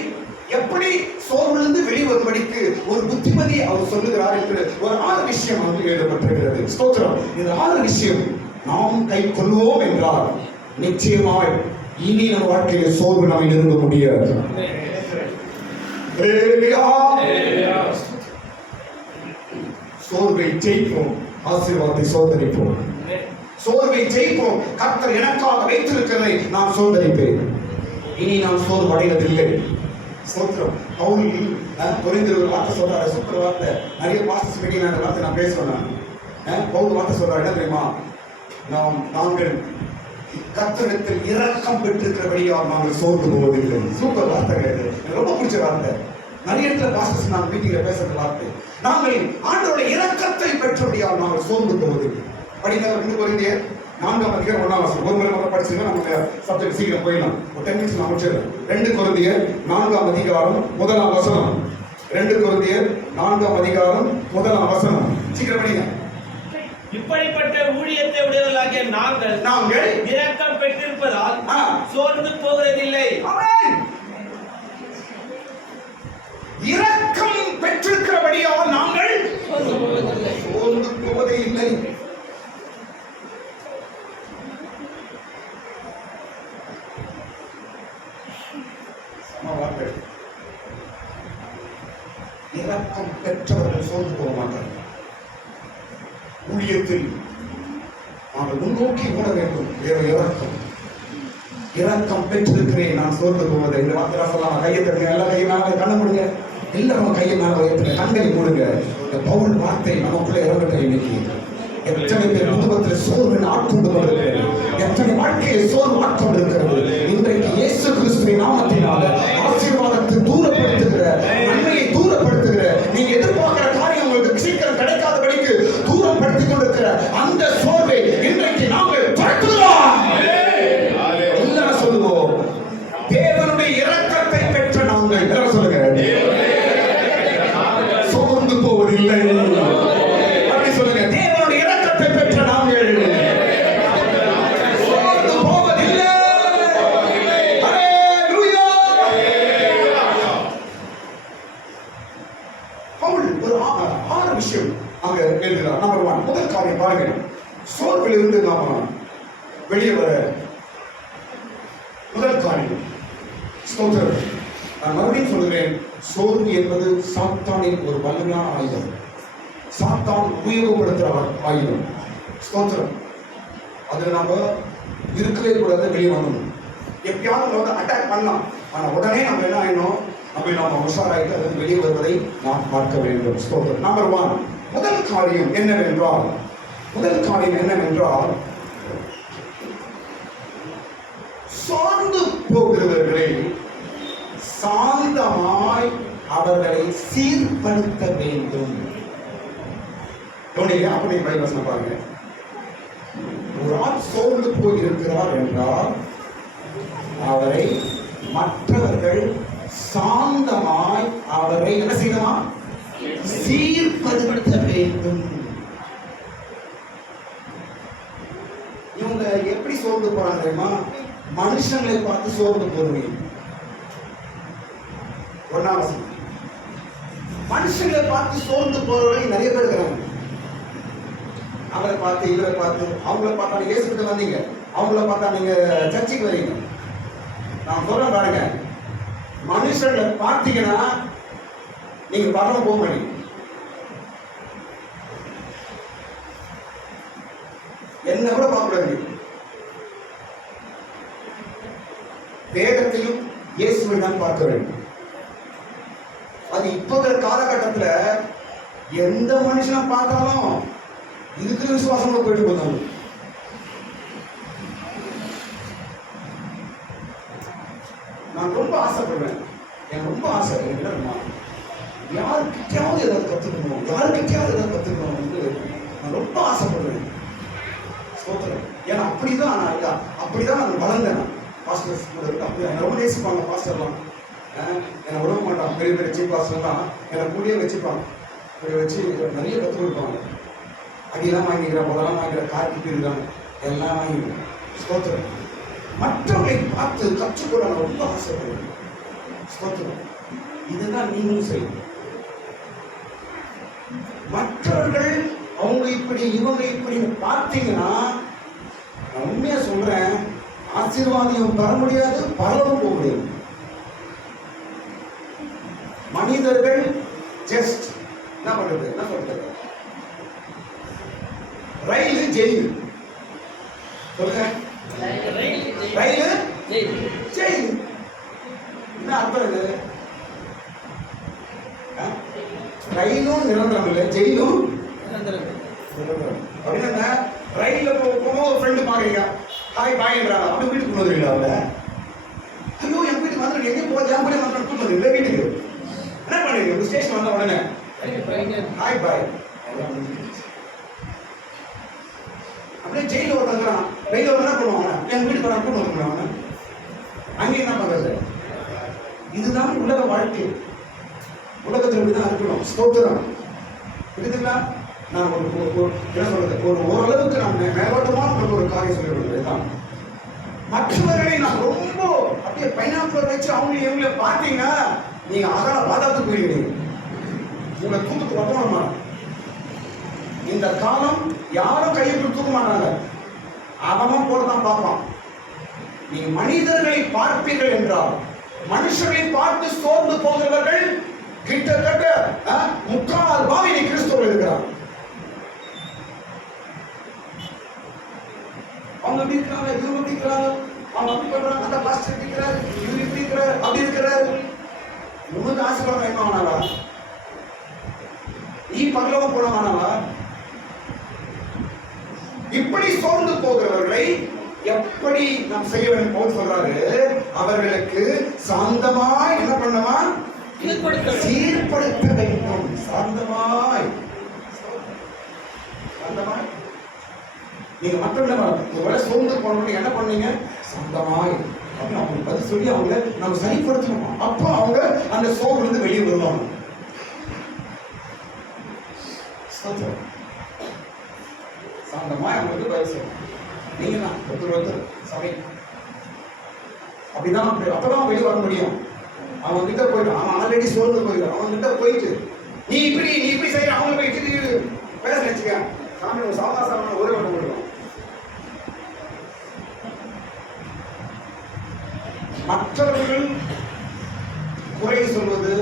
எப்படி சோர்விலிருந்து வெளிவரும்படிக்கு ஒரு புத்திமதி அவர் சொல்லுகிறார் என்று ஒரு 6 விஷயம் வந்து எழுதப்பட்டிருக்கிறது. ஸ்தோத்திரம். இந்த 6 விஷயம் நாம் கை கொள்வோம் என்றால் நிச்சயமாய் இனி நம்ம வாழ்க்கையில் சோர்வு நம்மை நெருங்க முடியாது. சோர்வை ஜெயிப்போம், ஆசீர்வாதத்தை சோதரிப்போம். சோர்வை ஜெயிப்போம். கர்த்தர் எனக்காக வைத்திருக்கிறதை நான் சோதரிப்பேன். இனி நான் சோர்வு அடைவதில்லை. ஸ்தோத்திரம். பவுல் கொரிந்தியர் ஒரு வார்த்தை சொல்றாரு, சூப்பர் வார்த்தை. நிறைய பாஸ்டர்ஸ் மீட்டிங்ல அந்த வார்த்தை நான் பேசுவேன். பவுல் வார்த்தை சொல்றாரு, என்ன தெரியுமா? நாங்கள் கர்த்தரிடத்தில் இரக்கம் பெற்றிருக்கிறபடியால் நாங்கள் சோர்ந்து போவதில்லை. சூப்பர் வார்த்தை. எனக்கு ரொம்ப பிடிச்ச வார்த்தை. நிறைய இடத்துல பாஸ்டர்ஸ் நான் மீட்டிங்ல பேசுற வார்த்தை. நாங்கள் ஆண்டவருடைய இரக்கத்தை பெற்றபடியால் நாங்கள் சோர்ந்து போவதில்லை. படிங்க 2 கொரிந்தியர் 4ஆம் அதிகாரம் 1ஆம் வசனம். ஒரு முறை படிச்சீங்கன்னா நமக்கு சப்ஜெக்ட் சீக்கிரம் போயிடலாம். ஒரு 10 நிமிஷம் நான் முடிச்சிடுறேன். 2 கொரிந்தியர் 4ஆம் அதிகாரம் 1ஆம் வசனம். 2 கொரிந்தியர் 4ஆம் அதிகாரம் 1ஆம் வசனம். சீக்கிரம் படிங்க. இப்படிப்பட்ட ஊழியத்தை உடையவர்களாகிய நாங்கள் இரக்கம் பெற்றிருப்பதால் சோர்ந்து போகிறதில்லை. ஆமென். இரக்கம் பெற்றிருக்கிறபடியால் நாங்கள் சோர்ந்து போவதே இல்லை. இரக்கம் பெற்றவர்கள் சோர்ந்து போக மாட்டார்கள். ஊழியத்தில் நாங்கள் முன்னோக்கி ஓட வேண்டும். இரக்கம் பெற்றிருக்கிறேன், நான் சோர்ந்து போவதை. இந்த வார்த்தை சொல்லலாம். கையை தட்டுங்க, எல்லா கையை மேல, கண்ணை மூடுங்க, எல்லாரும் கையை மேல உயர்த்துங்க, கண்களை மூடுங்க. இந்த பவுல் வார்த்தை நமக்குள்ள இறங்கட்டும். இன்னைக்கு எத்தனை பேர் குடும்பத்தில் சோர்வு ஆட்கொண்டு கொண்டிருக்கிறது, எத்தனை வாழ்க்கையை சோர்வு ஆட்கொண்டு இருக்கிறது. இன்றைக்கு இயேசு கிறிஸ்துவின் நாமத்தினால ஆசீர்வாதத்தை தூரப்படுத்துகிற, நன்மையை தூரப்படுத்துகிற, நீங்க எதிர்பார்க்கிற காரியம் உங்களுக்கு சீக்கிரம் கிடைக்காதபடிக்கு தூரப்படுத்திக் கொண்டிருக்கிற அந்த சோர்வை இன்றைக்கு நாங்கள் படுத்துகிறோம். எல்லாரும் சொல்லுவோம், தேவனுடைய இரக்கத்தை பெற்ற நாங்கள். எல்லாரும் சொல்லுங்க, சோர்ந்து போவதில்லை. அப்படி சொல்லுங்க, தேவனுடைய இரக்கத்தை பெற்ற நாங்கள் சோர்ந்து போவதில்லை. ஹல்லேலூயா. பவுல் ஒரு 6 விஷயம் அங்க எழுதுகிறார். நம்பர் 1, முதல் காரியம் பாருங்க, சோர்விலிருந்து நாம வெளியே வர முதல் காரியம் ஸ்தோத்திரம். நான் மறுபடியும் சொல்கிறேன், சோர்வு என்பது சாத்தானின் ஒரு வல்லமையான ஆயுதம். சாத்தான் உபயோகப்படுத்துகிற ஆயுதம். ஸ்தோத்திரம். அதுல நாம இருக்கவே கூடாது, வெளியே வரணும். எப்பயாவது வந்து அட்டாக் பண்ணலாம், ஆனா உடனே நம்ம என்ன ஆயிடும், நம்ம உஷாராயிட்டு அது வெளியே வருவதை நாம் பார்க்க வேண்டும். ஸ்தோத்திரம். நம்பர் 1, முதல் காரியம் என்னவென்றால் சோர்ந்து போகிறவர்களை சாந்தமாய் அவர்களை சீர்படுத்த வேண்டும். அப்படி பைபிள் பாருங்க. ஒரு ஆள் சோர்ந்து போயிருக்கிறார் என்றால் அவரை மற்றவர்கள் சாந்தமாய் அவரை என்ன செய்யணுமா? சீர்படுத்த வேண்டும். இவங்க எப்படி சோர்ந்து போறாங்க தெரியுமா? மனுஷங்களை பார்த்து சோர்ந்து போறீங்க. ஒன்னாவசி மனுஷங்களை பார்த்து சோர்ந்து போறவர்கள் நிறைய பேர் இருக்கிறாங்க. அவரை பார்த்து, இவரை பார்த்து, அவங்கள பார்த்தா நீங்க இயேசுகிட்ட வந்தீங்க, அவங்கள பார்த்தா நீங்க சர்ச்சைக்கு வரீங்க. நான் சொல்றேன் பாருங்க, பொசிஷன்ல பார்த்தீங்கன்னா நீங்க பரவ போக மாட்டீங்க. என்ன கூட பார்க்கக்கூடாது. வேதத்தையும் இயேசுவை தான் பார்க்க வேண்டும். அது இப்போதைய காலகட்டத்துல எந்த மனுஷனை பார்த்தாலும் இதுக்கு விசுவாசமா போயிட்டு போதாங்க. நான் ரொம்ப ஆசைப்படுவேன், எனக்கு ரொம்ப ஆசை. என்னன்னா யாருக்கிட்டையாவது ஏதாவது கத்துக்கணும், யாருக்கிட்டையாவது ஏதாவது கத்துக்கணும் நான் ரொம்ப ஆசைப்படுவேன். ஏன்னா அப்படிதான் நான் வளர்ந்தேன். பாஸ்டர்ஸ் கூட அப்படி என்னை ரொம்ப நேசிப்பாங்க. பாஸ்டர்லாம் என்னை விட மாட்டான். பெரிய பெரிய சீஃப் பாஸ்டர்லாம் என்னை கூடயே வச்சுப்பாங்க. வச்சு நிறைய கற்றுக் கொடுப்பாங்க. அடியெல்லாம் வாங்கிக்கிறேன், முதலாம் வாங்கிக்கிறேன், கார்த்திட்டு இருக்காங்க, எல்லாம் வாங்கிக்கிறேன். ஸ்தோத்திரம். மற்றவர்களை பார்த்து கற்றுக்கொள்ள நான் ரொம்ப ஆசைப்படுவேன். ஸ்தோத்திரம். இதுதான் நீங்களும் செய்யணும். மற்றவர்கள் அவங்க இப்படி இவங்க இப்படி பார்த்தீங்கன்னா நான் உண்மையா சொல்றேன், ஆசீர்வாதம் பெற முடியாது, பரவவும் போக முடியாது. மனிதர்கள் ஜஸ்ட் என்ன பண்றது, என்ன சொல்றது, ரயிலு ஜெயிலு சொல்லுங்க, ரயிலு ஜெயிலு என்ன அர்த்தம் இது? ரயிலும் நிரந்தரம் இல்லை, ஜெயிலும் அப்படின்னா ரயில்ல போகும்போது ஒரு ஃப்ரெண்டு பாக்குறீங்க, ஹாய் பாய்ன்றாங்க, அப்படி வீட்டுக்கு கொண்டு வந்துருக்கீங்களா? அவளை ஐயோ என் வீட்டுக்கு வந்து எங்கேயும் போக ஜாம் பண்ணி வந்து கூட்டு வந்துருக்கீங்க வீட்டுக்கு. என்ன பண்ணுவீங்க? உங்க ஸ்டேஷன் வந்த உடனே ஹாய் பாய். அப்படியே ஜெயில ஒருத்தங்கிறான், ரயில என்ன பண்ணுவாங்க, என் வீட்டுக்கு வர கூட்டு வந்துருக்காங்க. அங்கே என்ன பண்றது? இதுதான் உலக வாழ்க்கை. உலகத்தில் இப்படிதான் இருக்கணும். ஸ்தோத்திரம். புரியுதுங்களா? நான் என்ன சொல்றது, ஓரளவுக்கு நான் மேலோட்டமான ஒரு காரியம் சொல்லி கொடுக்குறேன். மற்றவர்களை நான் ரொம்ப அப்படியே பைனாப்பிள் வச்சு அவங்க இவங்களை பார்த்தீங்கன்னா நீங்க அகல பாதாத்துக்கு போயிடுவீங்க. உங்களை தூக்கத்துக்கு வரணுமா? இந்த காலம் யாரும் கையை தூக்க மாட்டாங்க, அவன் போலதான் பார்ப்பான். நீங்க மனிதர்களை பார்ப்பீர்கள் என்றால், மனுஷர்களை பார்த்து சோர்ந்து போகிறவர்கள் கிட்டத்தட்ட 3/4 கிறிஸ்தவர்கள் இருக்கிறார். அவங்க எப்படி இருக்கிறாங்க, இவங்க எப்படி இருக்கிறாங்க, அவங்க அப்படி பண்றாங்க, அந்த பாஸ்டர் எப்படி இருக்கிறாரு, இவங்க எப்படி இருக்கிறாரு, அப்படி இருக்கிறாரு. உனக்கு ஆசீர்வாதம் என்ன ஆனாவா? நீ பகலவ போனவானவா? இப்படி சோர்ந்து போகிறவர்களை எப்படி நாம் செய்ய வேண்டும்? பவுல் சொல்றாரு, அவர்களுக்கு சாந்தமாய் என்ன பண்ணவா? சீர்படுத்த வேண்டும். சாந்தமாய் சாந்தமாய். நீங்க மற்றவங்களை சோர்ந்து போனவங்க என்ன பண்ணீங்க? சாந்தமாய் அப்படின்னு அவங்க பதில் சொல்லி அவங்க நம்ம சரிப்படுத்தணும். அப்போ அவங்க அந்த சோர்வுல இருந்து வெளியே வருவாங்க. சாந்தமாய் அவங்களுக்கு பதில் சொல்லணும். நீங்க தான் ஒருத்தர் சபை அப்படிதான், அப்பதான் வெளியே வர முடியும். அவன் கிட்ட போயிட்டு, அவன் ஆல்ரெடி சோர்ந்து போயிடும். அவன் கிட்ட போயிட்டு நீ இப்படி செய்ய, அவங்க போயிட்டு பேச நினைச்சுக்க, சாமி ஒரு சாதாரண ஒரே ஒன்று கொடுக்கும். மற்றவர்கள் குறை சொல்வது,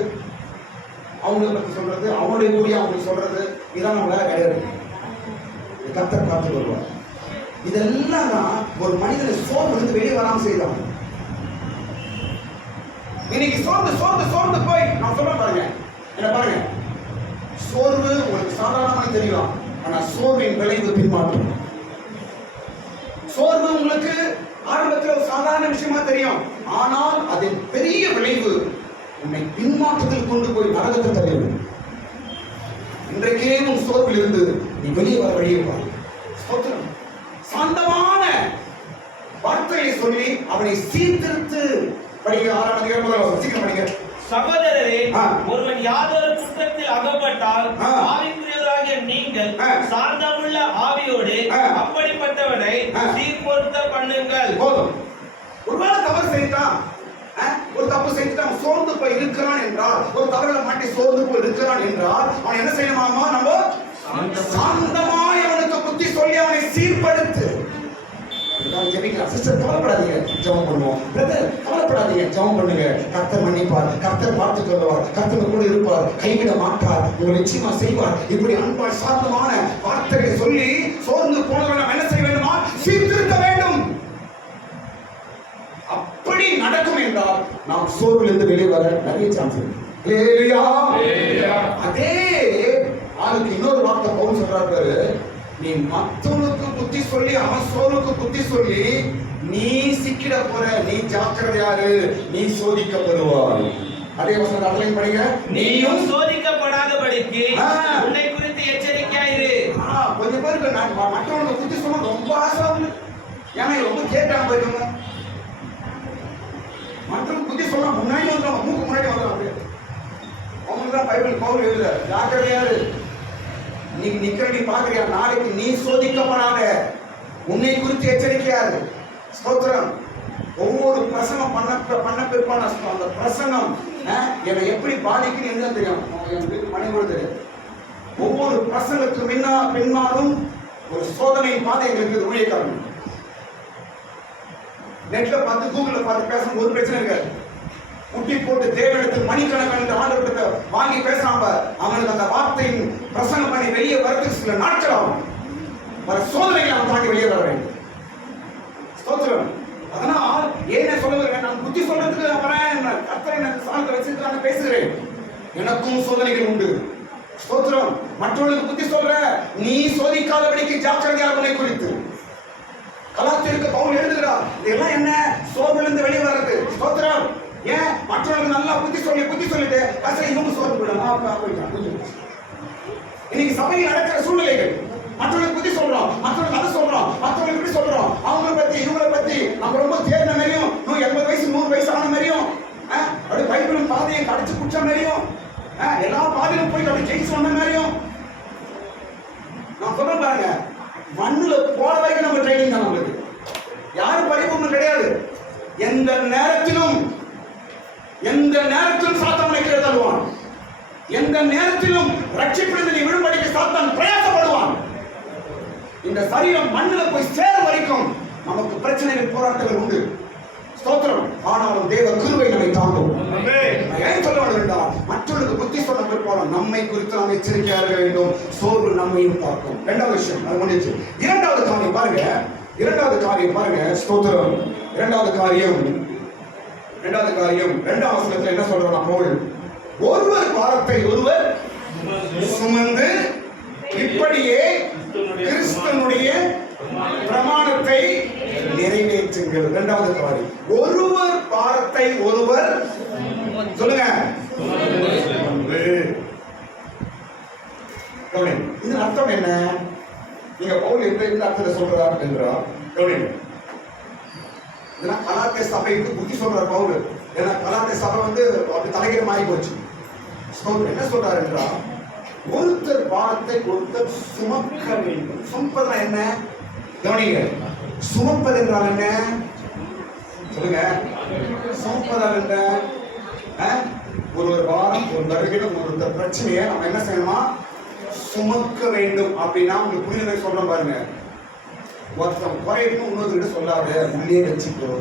அவங்களை பற்றி சொல்றது, அவங்களுடைய கூடிய அவங்களுக்கு சொல்றது, இதான் நம்ம வேலை கிடையாது. கர்த்தர் பார்த்து வருவார். இதெல்லாம் தான் ஒரு மனிதனை சோர்ந்து வெளியே வராமல் செய்தாங்க. இன்னைக்கு சோர்ந்து போய் நான் சொல்றேன் பாருங்க, என்ன பாருங்க, சோர்வு உங்களுக்கு சாதாரணமாக தெரியும், ஆனா சோர்வின் விளைவு பின்மாற்றம். சோர்வு உங்களுக்கு ஆரம்பத்தில் ஒரு சாதாரண விஷயமா தெரியும், ஆனால் அதன் பெரிய விளைவு உன்னை பின்மாற்றத்தில் கொண்டு போய் நரகத்தை தருகிறது. இன்றைக்கே உன் சோர்வில் இருந்து நீ வெளியே வர வழியை பாரு. சாந்தமான வார்த்தையை சொல்லி அவனை சீர்திருத்து. படிக்க 6ஆம் அதிகாரம் சீக்கிரம் படிக்க. சகோதரரே, ஒருவன் யாதொரு குற்றத்தில் அகப்பட்டால் ஆவிக்குரியவராகிய நீங்கள் சாந்தமுள்ள ஆவியோடு அப்படிப்பட்டவனை சீர்பொருத்த பண்ணுங்கள். போதும். ஒருவேளை தவறு செய்தான், ஒரு தப்பு செஞ்சுட்டு அவன் சோர்ந்து போய் இருக்கிறான் என்றால், ஒரு தவறுல மாட்டி சோர்ந்து போய் இருக்கிறான் என்றால் அவன் என்ன செய்யணுமாமா? நம்ம சாந்தமாய் அவனுக்கு புத்தி சொல்லி அவனை சீர்படுத்து. ஜெபிக்கலாம். சிஸ்டர் கவலைப்படாதீங்க, ஜெபம் பண்ணுவோம். பிரதர் கவலை கவலைப்படாதீங்க, ஜெபம் பண்ணுங்க. கர்த்தர் மன்னிப்பார், கர்த்தர் பார்த்துக் கொள்வார், கர்த்தர் கூட இருப்பார், கைவிட மாட்டார், உங்களை நிச்சயமா செய்வார். இப்படி அன்பால் சாந்தமான வார்த்தைகளை சொல்லி சோர்ந்து போனவர்கள் நாம் என்ன செய்ய வேண்டுமா? சீர்திருத்த வேண்டும். அப்படி நடக்கும் என்றால் நாம் சோர்விலிருந்து வெளியே வர நிறைய சான்ஸ் இருக்கு. அதே ஆளுக்கு இன்னொரு வார்த்தை பவுல் சொல்றாரு, நீ மற்றவனுக்கு புத்தி சொல்லி அவன் சோர்வுக்கு புத்தி சொல்லி நீ சிக்கிட போற, நீ ஜாக்கிரதையாரு, நீ சோதிக்கப்படுவாய். அதே வசனத்தை அதுலயும் படிங்க, நீயும் சோதிக்கப்படாதபடிக்கு உன்னை குறித்து எச்சரிக்கையாயிரு. கொஞ்சம் பேருக்கு மற்றவனுக்கு புத்தி சொல்ல ரொம்ப ஆசை ஆகுது. ஏன்னா ரொம்ப கேட்டாங்க போயிருக்காங்க. மற்றவங்க புத்தி சொல்ல முன்னாடி வந்துடும், மூக்கு முன்னாடி வந்துடும். அவங்களுக்கு தான் பைபிள் பவுல் எழுதுற, ஜாக்கிரதையாரு, நீ நிக்கிறடி பாக்குறியா, நாளைக்கு நீ சோதிக்கப்படாத, உன்னை குறித்து எச்சரிக்கையாரு. ஸ்தோத்திரம். ஒவ்வொரு பிரசங்கம் பண்ண பிற்பான அந்த பிரசங்கம் என்னை எப்படி பாதிக்குன்னு என்ன தெரியும், என் வீட்டு மனைவி தெரியும். ஒவ்வொரு பிரசங்கத்துக்கு பின்னாலும் ஒரு சோதனையின் பாதை எங்களுக்கு ஊழியக்காரன். நெட்ல பார்த்து கூகுள்ல பார்த்து பேசணும் ஒரு பிரச்சனை இருக்காது. முட்டி போட்டு தேவனத்து மணிக்கணக்கான ஆண்டவர்கிட்ட வாங்கி பேசாம அவனுக்கு அந்த வார்த்தையின் பிரசங்கம் பண்ணி வெளியே வரதுக்கு சில நாட்கள் ஆகும். வர சோதனைகளை அவன் தாண்டி வெளியே வர வேண்டும். ஸ்தோத்திரம். அதனால் ஏனே சொல்ல வருவேன், நான் புத்தி சொல்றதுக்கு வரேன், கர்த்தரை எனக்கு சார்ந்த வச்சிருக்கான்னு பேசுகிறேன். எனக்கும் சோதனைகள் உண்டு. ஸ்தோத்திரம். மற்றவர்களுக்கு புத்தி சொல்ற, நீ சோதிக்காதபடிக்கு ஜாக்கிரதையாக உன்னை குறித்து. கலாத்திற்கு பவுல் எழுதுகிறார், இதெல்லாம் என்ன சோர்விலிருந்து வெளியே வர்றது. ஸ்தோத்திரம். ஏன் மற்றவர்களுக்கு நல்லா புத்தி சொல்லிட்டு கடைசியில் இவங்க சோர்ந்து போயிட்டாங்க. இன்னைக்கு சபையில் நடக்கிற சூழ்நிலைகள், மற்றவங்களுக்கு புத்தி சொல்றோம், மற்றவங்களுக்கு அதை சொல்றோம், மற்றவங்களுக்கு இப்படி சொல்றோம், அவங்களை பத்தி இவங்களை பத்தி நம்ம ரொம்ப தேர்ந்த மாதிரியும், 80 வயசு 100 வயசு ஆன மாதிரியும், அப்படி பைபிளும் பாதையை கடைச்சு குடிச்ச மாதிரியும், எல்லா பாதையிலும் போய் அப்படி ஜெயிச்சு வந்த மாதிரியும். நான் சொல்றேன் பாருங்க, மண்ணுல போற வரைக்கும் நம்ம ட்ரைனிங் தான். நம்மளுக்கு யாரும் பரிபூர்ணம் கிடையாது. எந்த நேரத்திலும் சாத்தான் உன்னை கீழே தள்ளுவான். எந்த நேரத்திலும் ரட்சிப்பிலிருந்து நீ விடுபடிக்கு சாத்தான் பிரயாசப்படுவான். இந்த சரீரம் மண்ணுல போய் சேர வரைக்கும் நமக்கு பிரச்சனைகள், போராட்டங்கள் உண்டு. ஸ்தோத்திரம். ஆனாலும் தேவ கிருபை நம்மை தாங்கும். ஏன் சொல்ல வேண்டாம், மற்றவர்களுக்கு புத்தி சொல்ல பிற்பாடு நம்மை குறித்து நாம் எச்சரிக்கையாக இருக்க வேண்டும். சோர்வு நம்மையும் பார்க்கும். இரண்டாவது விஷயம் அது முடிஞ்சு. இரண்டாவது காரியம் பாருங்க. ஸ்தோத்திரம். இரண்டாவது காரியம் 2ஆம் வசனத்துல என்ன சொல்றோம், பவுல் ஒருவர் பாரத்தை ஒருவர் சுமந்து இப்படியே கிறிஸ்துவினுடைய பிரமாணத்தை நிறைவேற்றுங்கள். 2வது காரியம், ஒருவர் பாரத்தை ஒருவர் சொல்லுங்க. இதன் அர்த்தம் என்ன? நீங்க பவுல் எந்த அர்த்தத்தை சொல்றார் என்றால், இதெல்லாம் கலாத்திய சபைக்கு புத்தி சொல்றார் பவுல். ஏன்னா கலாத்திய சபை அப்படி தலைகீழ ஆகி போச்சு. என்ன சொல்றாரு என்றால், ஒருத்தர் பாரத்தை ஒருத்தர் சுமக்க வேண்டும். சுமப்பது என்ன? கவனிங்க. சுமப்பது என்றால் என்ன? சொல்லுங்க. சுமப்பதால் என்ன? ஒரு வாரம் ஒரு வருடம் ஒருத்தர் பிரச்சனையை நம்ம என்ன செய்யணுமா? சுமக்க வேண்டும். அப்படின்னா உங்களுக்கு புரியுதை சொல்றோம் பாருங்க. ஒருத்தன் குறையணும் இன்னொருத்தர் சொல்லாத, உள்ளே வச்சுக்கோ,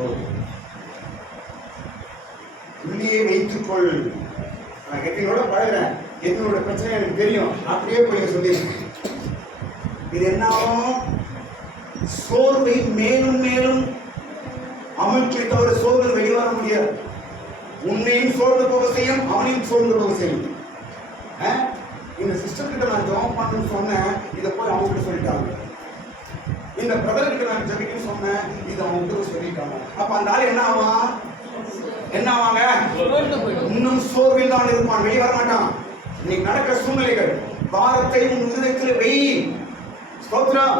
உள்ளே வைத்துக்கொள். நான் எத்தனோட பழகிறேன், எத்தனோட பிரச்சனை எனக்கு தெரியும், அப்படியே போய் சொல்லி இது என்ன ஆகும்? சோர்வை மேலும் மேலும் அமல்களை தவிர சோர்வு வெளிவர முடியாது. உன்னையும் சோர்ந்து போக செய்யும், அவனையும் சோர்ந்து போக செய்யும். இந்த சிஸ்டர் கிட்ட நான் ஜாப் பண்ணணும்னு சொன்னேன், இதை போய் அவங்க கிட்ட சொல்லிட்டாங்க. இந்த பிரதர் கிட்ட நான் ஜெபிக்கணும்னு சொன்னேன், இதை அவங்க கிட்ட சொல்லிட்டாங்க. அப்ப அந்த ஆள் என்ன ஆவாங்க? இன்னும் சோர்வில் தான் இருப்பான், வெளியே வர மாட்டான். இன்னைக்கு நடக்கிற சூழ்நிலைகள், பாரத்தை உன் இதயத்தில் வெய். ஸ்தோத்திரம்.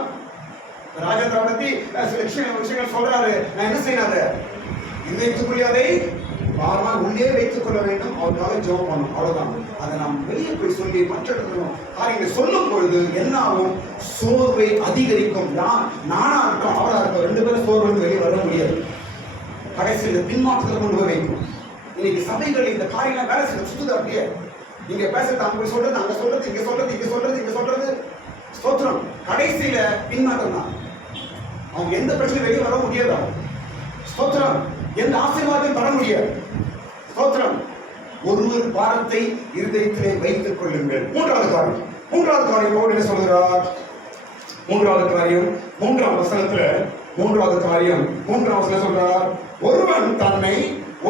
ராஜேந்திர பத்தி சில விஷயங்கள் சொல்றாரு. நான் என்ன செய்யறாரு? இதயத்துக்குள்ளே அதை பாரமா உள்ளே வைத்துக் கொள்ள வேண்டும். அவருக்காக ஜெபம் பண்ணணும், அவ்வளவுதான். அதை நாம் வெளியே போய் சொல்லி மற்ற காரியங்களை சொல்லும் பொழுது என்ன ஆகும்? சோர்வை அதிகரிக்கும். நானா இருக்கோம், அவரா இருக்கோம், 2 பேரும் சோர்வு வெளியே வர முடியாது. கடைசியில் பின்மாற்றத்தில் கொண்டு போய் வைக்கும். இன்னைக்கு சபைகள் இந்த காரியங்கள் வேலை செய்ய சுத்துது. அப்படியே இங்க பேசுறது, அங்க சொல்றது, அங்க சொல்றது, இங்க சொல்றது. ஸ்தோத்திரம். கடைசியில பின்மாற்றம் தான். அவங்க எந்த பிரச்சனையும் வெளியே வர முடியாது. ஸ்தோத்திரம். எந்த ஆசீர்வாதம் தர முடியாது. ஸ்தோத்திரம். ஒருவர் பாரத்தை இருதயத்திலே வைத்துக் கொள்ளுங்கள். மூன்றாவது காரியம் பவுல் என்ன சொல்கிறார்? மூன்றாவது காரியம் 3ஆம் வசனத்துல சொல்றார், ஒருவன் தன்னை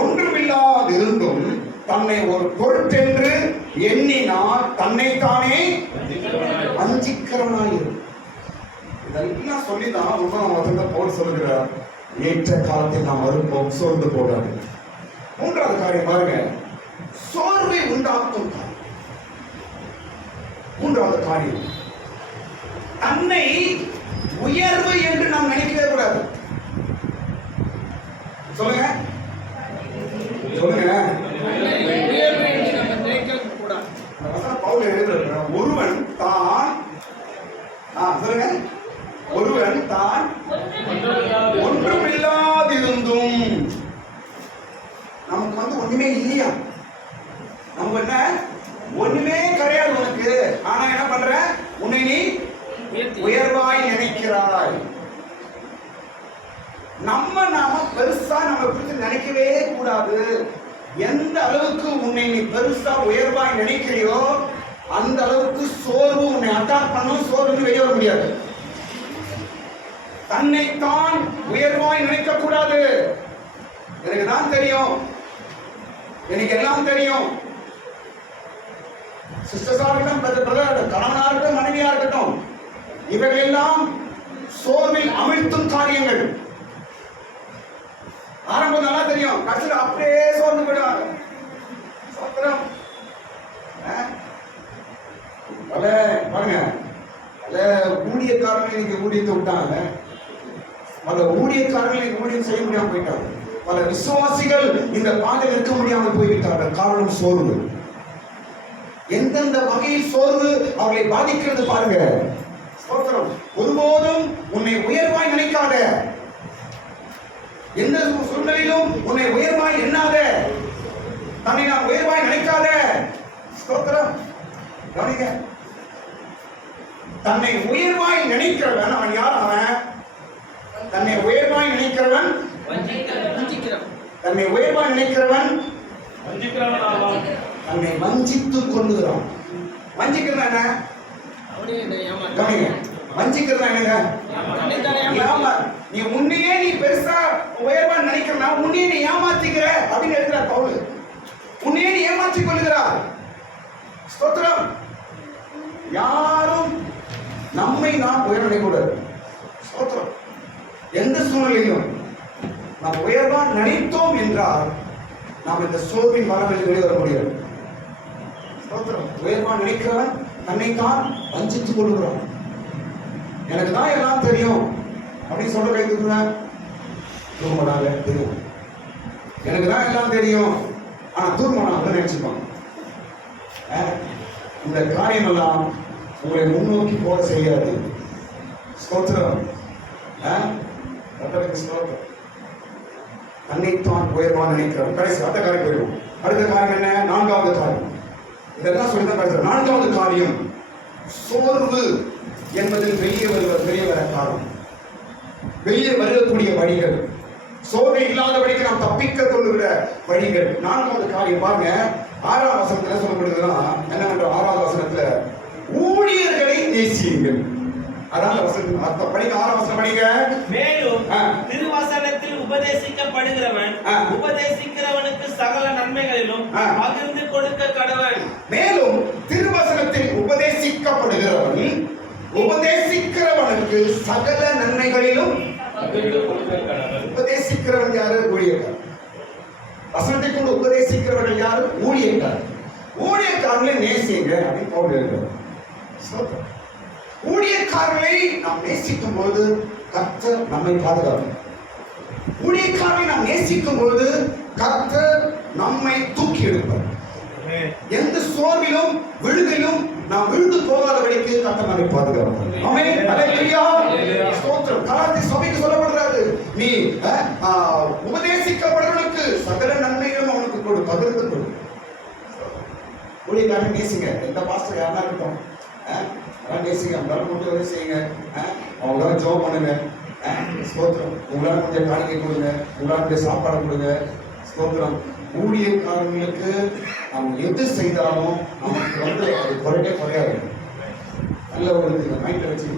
ஒன்றுமில்லாதிருந்தும் தன்னை ஒரு பொருட்டென்று எண்ணினால் தன்னைத்தானே வஞ்சிக்கிறவனாயிரும். இதெல்லாம் சொல்லிதான் 1ஆம் வசனத்துல பவுல் சொல்லுகிறார், ஏற்ற காலத்தில் நாம் வரும்போது சோர்ந்து போடாது. மூன்றாவது காரியம் பாருங்க, சோர்வை உண்டாக்கும் காரியம். மூன்றாவது காரியம், தன்னை உயர்வு என்று நாம் நினைக்கவே கூடாது. சொல்லுங்க பவுல் எழுதுற, ஒருவன் தான் ஒன்றுமில்லாதிருந்தும், நமக்கு ஒண்ணுமே இல்லையா, நமக்கு என்ன ஒண்ணுமே கிடையாது உனக்கு, ஆனா என்ன பண்ற, உன்னை நீ உயர்வாய் நினைக்கிறாய். நாம பெருசா நம்ம குறித்து நினைக்கவே கூடாது. எந்த அளவுக்கு உன்னை நீ பெருசா உயர்வாய் நினைக்கிறியோ அந்த அளவுக்கு சோர்வு உன்னை அட்டாக் பண்ணும். சோர்வு வெளியே வர முடியாது. தன்னைத்தான் உயர்வாய் நினைக்க கூடாது. எனக்கு தான் தெரியும், எனக்கு எல்லாம் தெரியும். சிஸ்டர்ஸா இருக்கட்டும், கணவனா இருக்கட்டும், மனைவியா இருக்கட்டும், இவைகள் எல்லாம் சோர்வில் அமிழ்த்தும் காரியங்கள். ஆரம்பம் நல்லா தெரியும், கடைசியில் அப்படியே சோர்ந்து போயிடுவாங்க. பாருங்க, ஊழியக்காரர்கள் இன்னைக்கு ஊழியத்தை விட்டாங்க, பல ஊழியக்காரர்கள் இன்னைக்கு ஊழியம் செய்ய முடியாம போயிட்டாங்க. பல விசுவாசிகள் இந்த பாதையில் இருக்க முடியாமல் போய்விட்டார்கள். காரணம் சோர்வு. எந்தெந்த வகையில் சோர்வு அவர்களை பாதிக்கிறது பாருங்க. ஒருபோதும் உன்னை உயர்வாய் நினைக்காத, எந்த சூழ்நிலையிலும் உன்னை உயர்வாய் எண்ணாத, தன்னை நான் உயர்வாய் நினைக்காத. ஸ்தோத்திரம். கவனிங்க, தன்னை உயர்வாய் நினைக்கிறவன் அவன் யார்? அவன் தன்னை உயர்வாய் நினைக்கிறவன், தன்னை உயர்வாய் நினைக்கிறவன் தன்னை வஞ்சித்துக் கொள்ளுகிறான். வஞ்சிக்கிறது என்ன? வஞ்சிக்கிறது என்னங்க? நீ உன்னையே நீ பெருசா உயர்வா நினைக்கிறனா, உன்னையே நீ ஏமாத்திக்கிற அப்படின்னு எழுதுறார் பவுல். உன்னையே நீ ஏமாற்றிக் கொள்ளுகிறார். ஸ்தோத்திரம். யாரும் நம்மை நாம் உயர் நினைக்கூடாது. ஸ்தோத்திரம். எந்த சூழ்நிலையும் நாம் உயர்வா நினைத்தோம் என்றால் நாம் இந்த சோர்வின் வரவில் வெளியே வர முடியாது. உயர்வா நினைக்கிறவன் தன்னைத்தான் வஞ்சித்துக் கொள்கிறான். எனக்கு தான் எல்லாம் தெரியும் அப்படின்னு சொல்ற கை தூக்குறேன். தெரியும், எனக்கு தான் எல்லாம் தெரியும், ஆனா தூர்மனாக நினைச்சுப்பான். இந்த காரியம் எல்லாம் உங்களை முன்னோக்கி போக செய்யாது. ஸ்தோத்திரம். தன்னைத்தான் உயர்வா நினைக்கிறோம். கடைசி அடுத்த காரியம் போயிடுவோம். அடுத்த காரியம் என்ன? 4வது காரியம். இதெல்லாம் சொல்லிதான் பேசுறேன். 4வது காரியம், சோர்வு என்பதில் வெளியே வர காரணம், வெளியே வருகக்கூடிய வழிகள், சோர்வு இல்லாதபடிக்கு நாம் தப்பிக்க கொள்ளுகிற வழிகள். 4வது காரியம் பாருங்க, 6ஆம் வசனத்துல சொல்லப்படுதுன்னா என்னவென்ற 6வது வசனத்துல ஊழியர்களை நேசியுங்கள். அதான் வசனம் அர்த்தம். படிங்க, 6ஆம் வசனம் படிங்க. மேலும் திருவசனத்தில் உபதேசிக்கப்படுகிறவன் உபதேசிக்கிறவனுக்கு சகல நன்மைகளிலும் பகிர்ந்து கொடுக்க கடவன். மேலும் திருவசனத்தில் உபதேசிக்கப்படுகிறவன் உபதேசிக்கிறவனுக்கு சகல நன்மைகளிலும் பகிர்ந்து கொடுக்க கடவன். உபதேசிக்கிறவன் யாரு? ஊழியக்காரர். வசனத்தை கொண்டு உபதேசிக்கிறவர்கள் யாரு? ஊழியக்காரர். ஊழியக்காரர்களை நேசிங்க அப்படின்னு பவுல் எழுதுறார். ஊழியக்காரர்களை நாம் நேசிக்கும் போது கர்த்தர் நம்மை பாதுகாப்பார். ஊழியக்காரரை நாம் நேசிக்கும் போது கர்த்தர் நம்மை தூக்கி எடுப்பார். எந்த சோர்விலும் விழுதிலும் நாம் விழுந்து போகாதபடிக்கு கர்த்தர் நம்மை பாதுகாப்பார். ஆமென். அல்லேலூயா. ஸ்தோத்திரம். கலாத்திய சபைக்கு சொல்லப்படுகிறது, நீ உபதேசிக்கப்படுறவனுக்கு சகல நன்மைகளும் அவனுக்கு கொடு, பகிர்ந்து கொடு. ஊழியக்காரரை நேசிங்க. எந்த பாஸ்டர் யாரா இருக்கட்டும் நேசிங்க. அவங்களால கொண்டு வந்து செய்யுங்க. அவங்களால ஜோப் பண்ணுங்க. ஸ்தோத்திரம். உங்களால கொஞ்சம் காணிக்கை கொடுங்க, உங்களால கொஞ்சம் சாப்பாடு கொடுங்க. ஸ்தோத்திரம். ஊழியக்காரங்களுக்கு நம்ம எது செய்தாலும் நமக்கு அது குறையாது. நல்ல ஒரு மைண்ட்ல வச்சு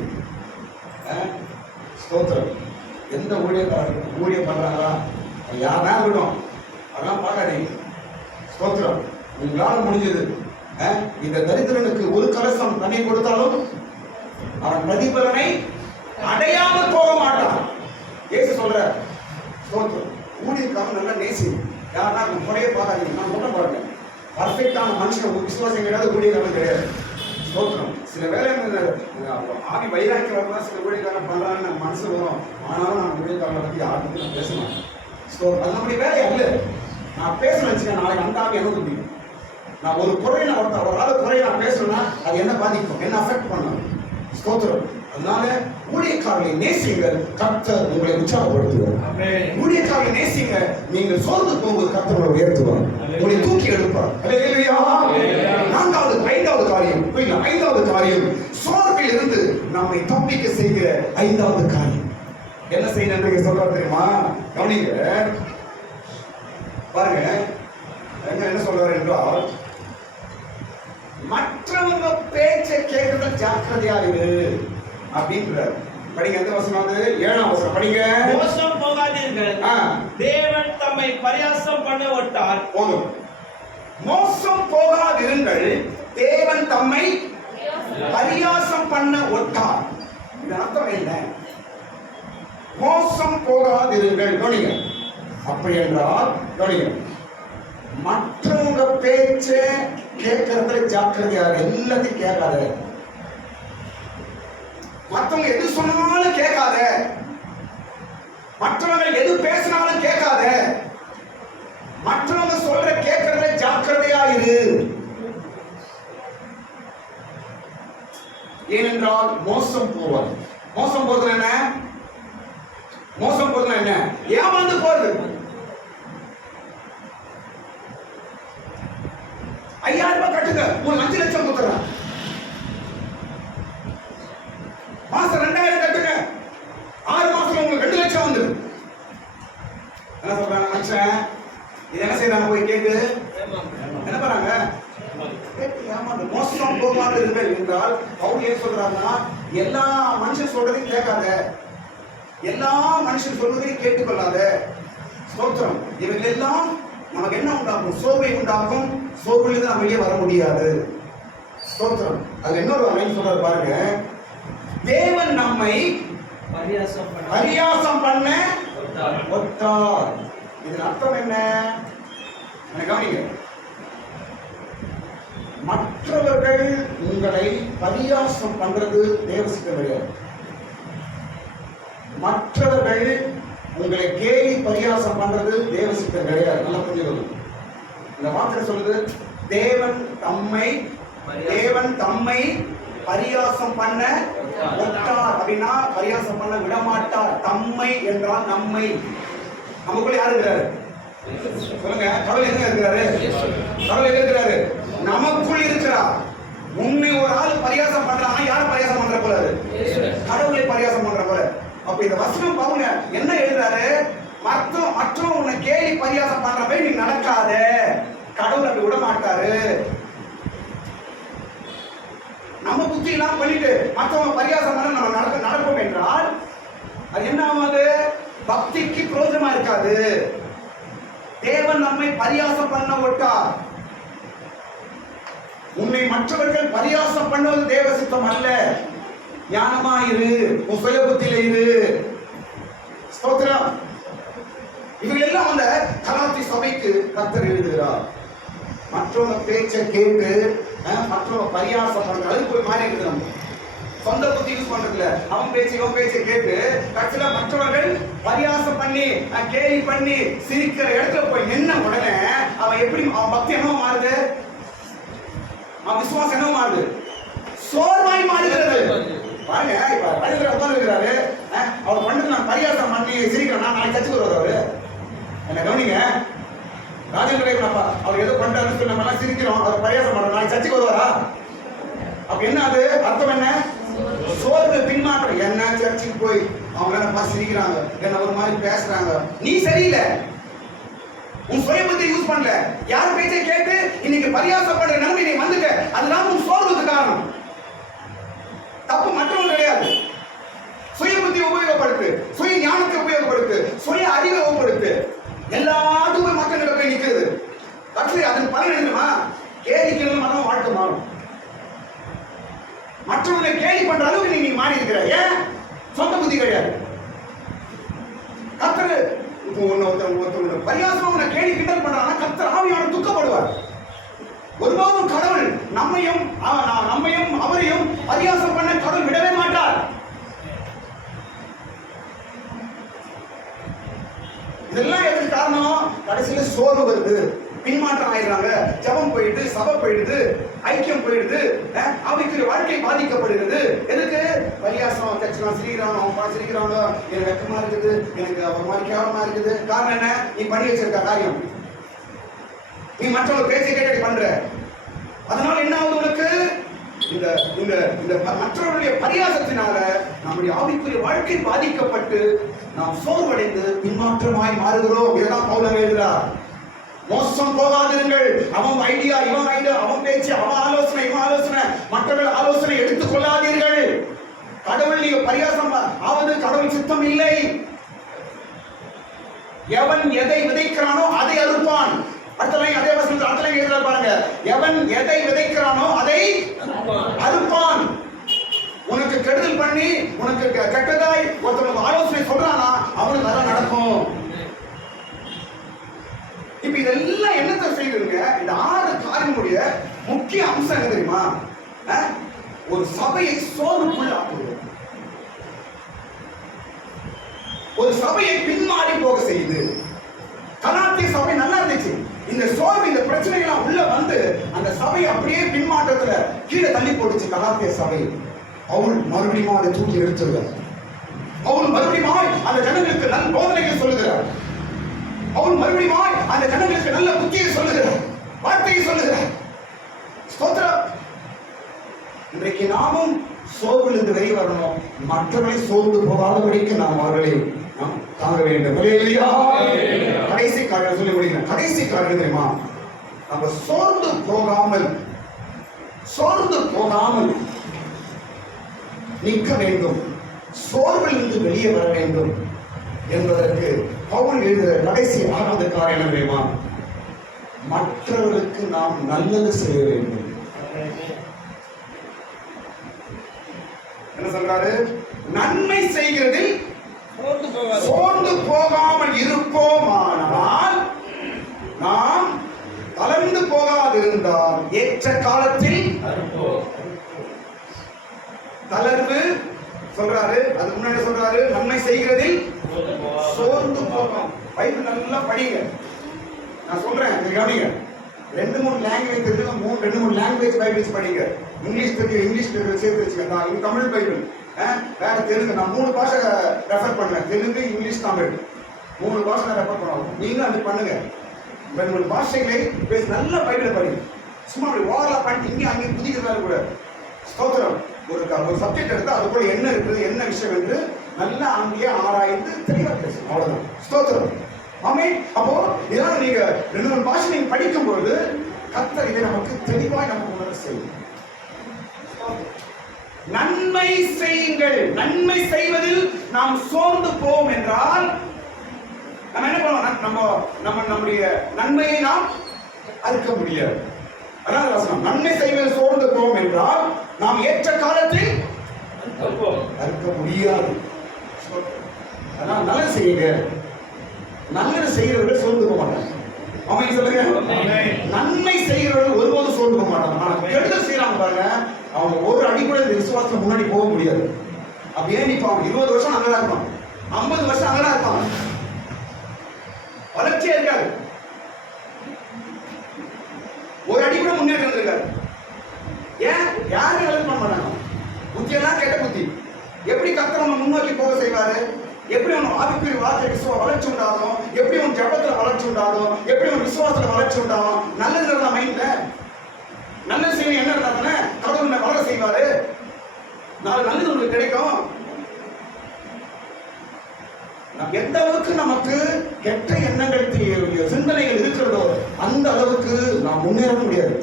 ஸ்தோத்திரம். எந்த ஊழியக்காரர்கள் ஊழியம் பண்றாங்களா யாரா விடும் அதெல்லாம் பார்க்காதீங்க. ஸ்தோத்திரம். உங்களால முடிஞ்சது இந்த தரித்திரனுக்கு ஒரு கலசம் தண்ணி கொடுத்தாலும் அவன் பிரதிபலனை அடையாமல் போக மாட்டான். ஏசு சொல்ற ஸ்தோத்திரம். ஊழியக்காரன் நல்லா நேசி யாரா குறைய பார்க்காதீங்க. நான் மட்டும் பாருங்க, பர்ஃபெக்டான மனுஷன் விசுவாசம் கிடையாது, ஊழியக்காரன் கிடையாது. ஸ்தோத்திரம். சில வேலை ஆவி வைராக்கியம் சில ஊழியக்காரன் பண்றான்னு மனசு வரும். ஆனாலும் நான் ஊழியக்காரனை பத்தி யாருக்கும் நான் பேச மாட்டேன். அது நம்முடைய வேலை அல்ல. நான் பேசணும்னு வச்சுக்கேன், நாளைக்கு அந்த ஆவி எனக்கு முடியும். நான் ஒரு குறையை ஒரு ஆள் குறையை நான் பேசணும்னா அது என்ன பாதிக்கும், என்ன அஃபெக்ட் பண்ணும். ஸ்தோத்திரம். அதனால ஊழியக்காரர்களை நேசிங்க, கர்த்தர் உங்களை உற்சாகப்படுத்துவார். ஊழியக்காரர்களை நேசிங்க, நீங்கள் சோர்ந்து போகும்போது கர்த்தர் உங்களை உயர்த்துவார், உங்களை தூக்கி எடுப்பார். ஐந்தாவது காரியம் சோர்வில் இருந்து நம்மை தப்பிக்க செய்கிற ஐந்தாவது காரியம் என்ன செய்யணும் சொல்றாரு தெரியுமா? கவனிங்க பாருங்க, என்ன சொல்றாரு என்றால், மற்றவங்க பேச்சை கேட்கறத ஜாக்கிரதையா இரு அப்படின்றார். படிங்க, எந்த வசனம் அது? 7ஆம் வசனம் படிங்க. மோசம் போகாதீர்கள், தேவன் தம்மை பரியாசம் பண்ண ஒட்டார். போதும். மோசம் போகாதிருங்கள், தேவன் தம்மை பரியாசம் பண்ண ஒட்டார். இது அர்த்தம் என்ன? மோசம் போகாதிருங்கள். கவனிங்க. அப்படி என்றால் கவனிங்க, மற்றவங்க பேச்ச கேட்கறதுல ஜாக்கிரதையா, எல்லாத்தையும் கேட்காத. மற்றவங்க எது சொன்னாலும் கேட்காத, மற்றவங்க எது பேசினாலும் கேட்காத. மற்றவங்க சொல்ற கேட்கறதுல ஜாக்கிரதையா இரு. ஏனென்றால் மோசம் போவார். மோசம் போறது என்ன? மோசம் போறது என்ன? ஏமாந்து போறது. 5000 ரூபாய் கட்டுங்க, உங்களுக்கு 5 லட்சம் கொடுத்துறேன். மாசம் 2000 கட்டுங்க, 6 மாசம் உங்களுக்கு 2 லட்சம் வந்து. என்ன சொல்றாங்க மனுஷன்? இது என்ன செய்யறாங்க? போய் கேட்டு என்ன பண்றாங்க? மோசம் போகாதீர்கள் என்றால் பவுல் ஏன் சொல்றாங்கன்னா, எல்லா மனுஷன் சொல்றதையும் கேட்காத, எல்லா மனுஷன் சொல்வதையும் கேட்டுக்கொள்ளாத. ஸ்தோத்திரம். இவர்கள் எல்லாம் நமக்கு என்ன உண்டாகும்? சோர்வை உண்டாகும். சோர்விலிருந்து நம்ம வெளியே வர முடியாது. ஸ்தோத்திரம். அதுல இன்னொரு லைன் சொல்றாரு பாருங்க, தேவன் நம்மை பரியாசம் பண்ண ஒட்டார். இதன் அர்த்தம் என்ன? கவனிங்க. மற்றவர்கள் உங்களை பரியாசம் பண்றது தேவசிக்க கிடையாது. மற்றவர்கள் உங்களை கேலி பரியாசம் பண்றது தேவசித்தம் கிடையாது. நல்லா புரிஞ்சுக்கணும். இந்த வார்த்தை சொல்லுது, தேவன் தம்மை பரியாசம் பண்ண ஒட்டார். அப்படின்னா பரியாசம் பண்ண விடமாட்டார். தம்மை என்றால் நம்மை. நமக்குள்ள யாரு இருக்கிறாரு? சொல்லுங்க. கடவுள் எங்க இருக்கிறாரு? கடவுள் எங்க இருக்கிறாரு? நமக்குள் இருக்கிறார். உன்னை ஒரு ஆள் பரியாசம் பண்றாங்க, யார் பரியாசம் பண்ற போல? கடவுளை பரியாசம் பண்ற போல. அப்ப இந்த வசனம் பாருங்க என்ன எழுதுறாரு? மற்றவங்க உன்னை கேலி பரியாசம் பண்ற மாதிரி நீ நடக்காத. கடவுள் அப்படி விட மாட்டாரு. நம்ம புத்தி எல்லாம் பண்ணிட்டு மற்றவங்க பரியாசம் பண்ண நம்ம நடப்போம் என்றால் அது என்ன ஆகாது? பக்திக்கு பிரயோஜனமா இருக்காது. தேவன் நம்மை பரியாசம் பண்ண ஒட்டார். உன்னை மற்றவர்கள் பரியாசம் பண்ணுவது தேவ சித்தம் அல்ல. ஞானமா இரு, உன் சுய புத்தியில இரு. ஸ்தோத்திரம். இவங்க எல்லாம் அந்த கலாத்தி சபைக்கு கர்த்தர் எழுதுகிறார். மற்றவங்க பேச்சை கேட்டு மற்றவங்க பரியாசம் பண்றது அதுக்கு போய் மாறி இருக்கிறோம். சொந்த புத்தி யூஸ் பண்றதுல அவன் பேச்சு இவன் பேச்சை கேட்டு கடைசியில மற்றவர்கள் பரியாசம் பண்ணி கேலி பண்ணி சிரிக்கிற இடத்துல போய் நின்ன உடனே அவன் எப்படி, அவன் பக்தி என்னவோ மாறுது, அவன் விசுவாசம் என்னவோ மாறுது, சோர்வாய் மாறுகிறது. பாருங்க, இப்ப பள்ளியில உட்கார்ந்து இருக்கிறாரு, அவர் பண்ணது நான் பரியாசம் பண்ணி சிரிக்கிறேன், நான் நாளைக்கு கட்சிக்கு வருவாரு. என்ன கவனிங்க, ராஜேந்திரப்பா அவர் ஏதோ பண்றாருன்னு சொல்லி நம்ம எல்லாம் சிரிக்கிறோம், அவர் பரியாசம் பண்றோம், நாளைக்கு சர்ச்சைக்கு வருவாரா? அப்ப என்ன அது அர்த்தம்? என்ன? சோர்வு, பின்மாற்றம். என்ன சர்ச்சைக்கு போய் அவங்க என்ன சிரிக்கிறாங்க, என்ன ஒரு மாதிரி பேசுறாங்க. நீ சரியில்லை, உன் சுய புத்தி யூஸ் பண்ணல, யார் பேச்சை கேட்டு இன்னைக்கு பரியாசப்படுற நிலைமை நீ வந்துட்ட. அதுதான் உன் சோர்வுக்கு காரணம். தப்பு மற்றவங்க கிடையாது. சுய புத்தி உபயோகப்படுத்து, சுய ஞானத்தை உபயோகப்படுத்து, சுய அறிவை உபயோகப்படுத்து. எல்லாத்துக்கும் மக்கள் போய் நிற்கிறது. பற்றி அதன் பலன் என்னமா? கேலிக்கிறது மனம் வாழ்க்கை மாறும். மற்றவங்களை கேலி பண்ற அளவுக்கு நீ மாறி இருக்கிற. ஏன்? சொந்த புத்தி கிடையாது. கத்தரு பரியாசமா உன்னை கேலி கிண்டல் பண்றாங்கன்னா கத்தர் ஆவியான துக்கப்படுவார். ஒருபோதும் கடவுள் நம்மையும் அவரையும் பரியாசம் பண்ண கடவுள் விடவே மாட்டார். இதெல்லாம் எதுக்கு காரணம்? கடைசியில சோர்வு வருது, பின்மாற்றம் ஆயிடுறாங்க, ஜபம் போயிடுது, சபை போயிடுது, ஐக்கியம் போயிடுது, அவருக்கு வாழ்க்கை பாதிக்கப்படுகிறது. எதுக்கு? பரியாசம் தச்சுலாம் சிரிக்கிறானோ, அவன் சிரிக்கிறானோ, எனக்கு வெக்கமா இருக்குது, எனக்கு அவர் மாதிரி கேவலமா இருக்குது. காரணம் என்ன? நீ பண்ணி வச்சிருக்க காரியம், நீ மற்றவங்க பேச்சை கேட்டு பண்ற. அதனால என்ன ஆகுது உனக்கு? இந்த மற்றவருடைய பரியாசத்தினால நம்முடைய ஆவிக்குரிய வாழ்க்கை பாதிக்கப்பட்டு நாம் சோர்வடைந்து பின்மாற்றமாய் மாறுகிறோம். இதுதான் பவுல் எழுதுகிறார். மோசம் போகாதிருங்கள். அவன் ஐடியா, இவன் ஐடியா, அவன் பேச்சு, அவன் ஆலோசனை, இவன் ஆலோசனை, மற்றவர்கள் ஆலோசனை எடுத்துக் கொள்ளாதீர்கள். கடவுள் நீங்க பரியாசம் ஆவது கடவுள் சித்தம் இல்லை. எவன் எதை விதைக்கிறானோ அதை அறுப்பான். அதே வசனத்தில் அடுத்த எழுத பாருங்க. எவன் எதை விதைக்கிறானோ அதை அறுப்பான். உனக்கு கெடுதல் பண்ணி உனக்கு கெட்டதாய் ஒருத்தவங்க ஆலோசனை சொல்றானா அவனுக்கு அதான் நடக்கும். இப்ப இதெல்லாம் என்னத்தை செய்யுங்க? இந்த 6 காரியங்களுடைய முக்கிய அம்சம் என்ன தெரியுமா? ஒரு சபையை சோர்வுக்குள்ளாக்குவது, ஒரு சபையை பின்மாறி போக செய்யுது. கலாத்திய சபை நல்லா இருந்துச்சு. இந்த சோர்வு, இந்த பிரச்சனைகள் உள்ள வந்து அந்த சபை அப்படியே பின்மாற்றத்துல கீழே தள்ளி போட்டுச்சு கலாத்திய சபை. பவுல் மறுபடியும் அதை தூக்கி எடுத்துகிறார். பவுல் மறுபடியும் அந்த ஜனங்களுக்கு நல்ல போதனைகள் சொல்லுகிறார். பவுல் மறுபடியும் அந்த ஜனங்களுக்கு நல்ல புத்தியை சொல்லுகிறார், வார்த்தையை சொல்லுகிறார். ஸ்தோத்திரம். இன்றைக்கு நாமும் சோர்விலிருந்து வெளியே வரணும். மற்றவர்களை சோர்ந்து போகாதபடிக்கு நாம் அவர்களை தாங்க வேண்டும். கடைசி காரியம் சொல்லி முடிக்கிறேன். கடைசி காரியம் தெரியுமா? நம்ம சோர்ந்து போகாமல் நிற்க வேண்டும், சோர்விலிருந்து வெளியே வர வேண்டும் என்பதற்கு பவுல் எழுதுகிற கடைசி 6வது காரியம் என்ன தெரியுமா? மற்றவர்களுக்கு நாம் நல்லது செய்ய வேண்டும். என்ன சொல்றாரு? நன்மை செய்கிறதில் சோர்ந்து போகாமல் இருப்போமானால், நாம் தளர்ந்து போகாதிருந்தால் ஏற்ற காலத்தில் தளர்வு சொல்றாரு. அதுக்கு முன்னாடி சொல்றாரு நன்மை செய்கிறதில் சோர்ந்து போகாம. பைபிள் நல்லா படிங்க. நான் சொல்றேன், கவனிங்க. 2-3 லாங்குவேஜ் தெரிஞ்சு 2-3 லாங்குவேஜ் பைபிள்ஸ் படிங்க. இங்கிலீஷ் தெரியும், இங்கிலீஷ் சேர்த்து வச்சுக்கோங்க. இது தமிழ் பைபிள், வேற தெலுங்கு. நான் 3 பாஷை ரெஃபர் பண்ணேன். தெலுங்கு, இங்கிலீஷ், தமிழ் 3 பாஷை நான் ரெஃபர் பண்ணுவோம். நீங்களும் அது பண்ணுங்க. 2-3 பாஷைகளை பேசி நல்ல பைபிளை படிங்க. சும்மா அப்படி ஓவரலா பண்ணிட்டு இங்கே அங்கே புதிக்கிறதா கூட. ஸ்தோத்திரம். ஒரு சப்ஜெக்ட் எடுத்து அதுக்குள்ள என்ன இருக்குது, என்ன விஷயம் என்று நல்லா அங்கேயே ஆராய்ந்து தெளிவாக பேசணும். அவ்வளவுதான். ஸ்தோத்திரம். ஆமென். அப்போ இதெல்லாம் நீங்க 2-3 பாஷை நீங்க படிக்கும் பொழுது கர்த்தர் இதை நமக்கு தெளிவாய் நமக்கு உணர செய்யும். நன்மை செய்யுங்கள். நன்மை செய்வதில் நாம் சோர்ந்து போவோம் என்றால் நம்ம என்ன பண்ணுவோம்? நம்முடைய நன்மையை நாம் அறுக்க முடியாது. அதாவது வசனம், நன்மை செய்வதில் சோர்ந்து போவோம் என்றால் நாம் ஏற்ற காலத்தில் அறுக்க முடியாது. அதனால் நல்லது செய்யுங்க. நல்லது செய்கிறவர்கள் சோர்ந்து போக மாட்டாங்க. ஆமென் சொல்லுங்க. நன்மை செய்கிறவர்கள் ஒருபோதும் சோர்ந்து போக மாட்டாங்க. ஆனா கெடுதல் செய்யறாங்க பாருங்க, அவங்க ஒரு அடி கூட இந்த விசுவாசத்துல முன்னாடி போக முடியாது. அப்படியே நிற்பாங்க. 20 வருஷம் அங்கதான் இருப்பான், 50 வருஷம் அங்கதான் இருப்பான். வளர்ச்சியே இருக்காது. ஒரு அடி கூட முன்னேற்றம் இருக்காது. ஏன்? யாரும் ஹெல்ப் பண்ண மாட்டாங்க. புத்தியெல்லாம் கெட்ட புத்தி. எப்படி கர்த்தர் நம்ம முன்னோக்கி போக செய்வாரு? எப்படி அவன் ஆவிக்குரிய வார்த்தை வளர்ச்சி உண்டாகும்? எப்படி அவன் ஜபத்துல வளர்ச்சி உண்டாகும்? எப்படி அவன் விசுவாசத்துல வளர்ச்சி உண்டாகும்? நல்லது இருந்தா மைண்ட்ல நல்லது செய்ய என்ன இருந்தா கடவுள் வளர செய்வாரு. நாலு நல்லது உங்களுக்கு கிடைக்கும். எந்த அளவுக்கு நமக்கு கெட்ட எண்ணங்கள் சிந்தனைகள் இருக்கிறதோ அந்த அளவுக்கு நாம் முன்னேற முடியாது.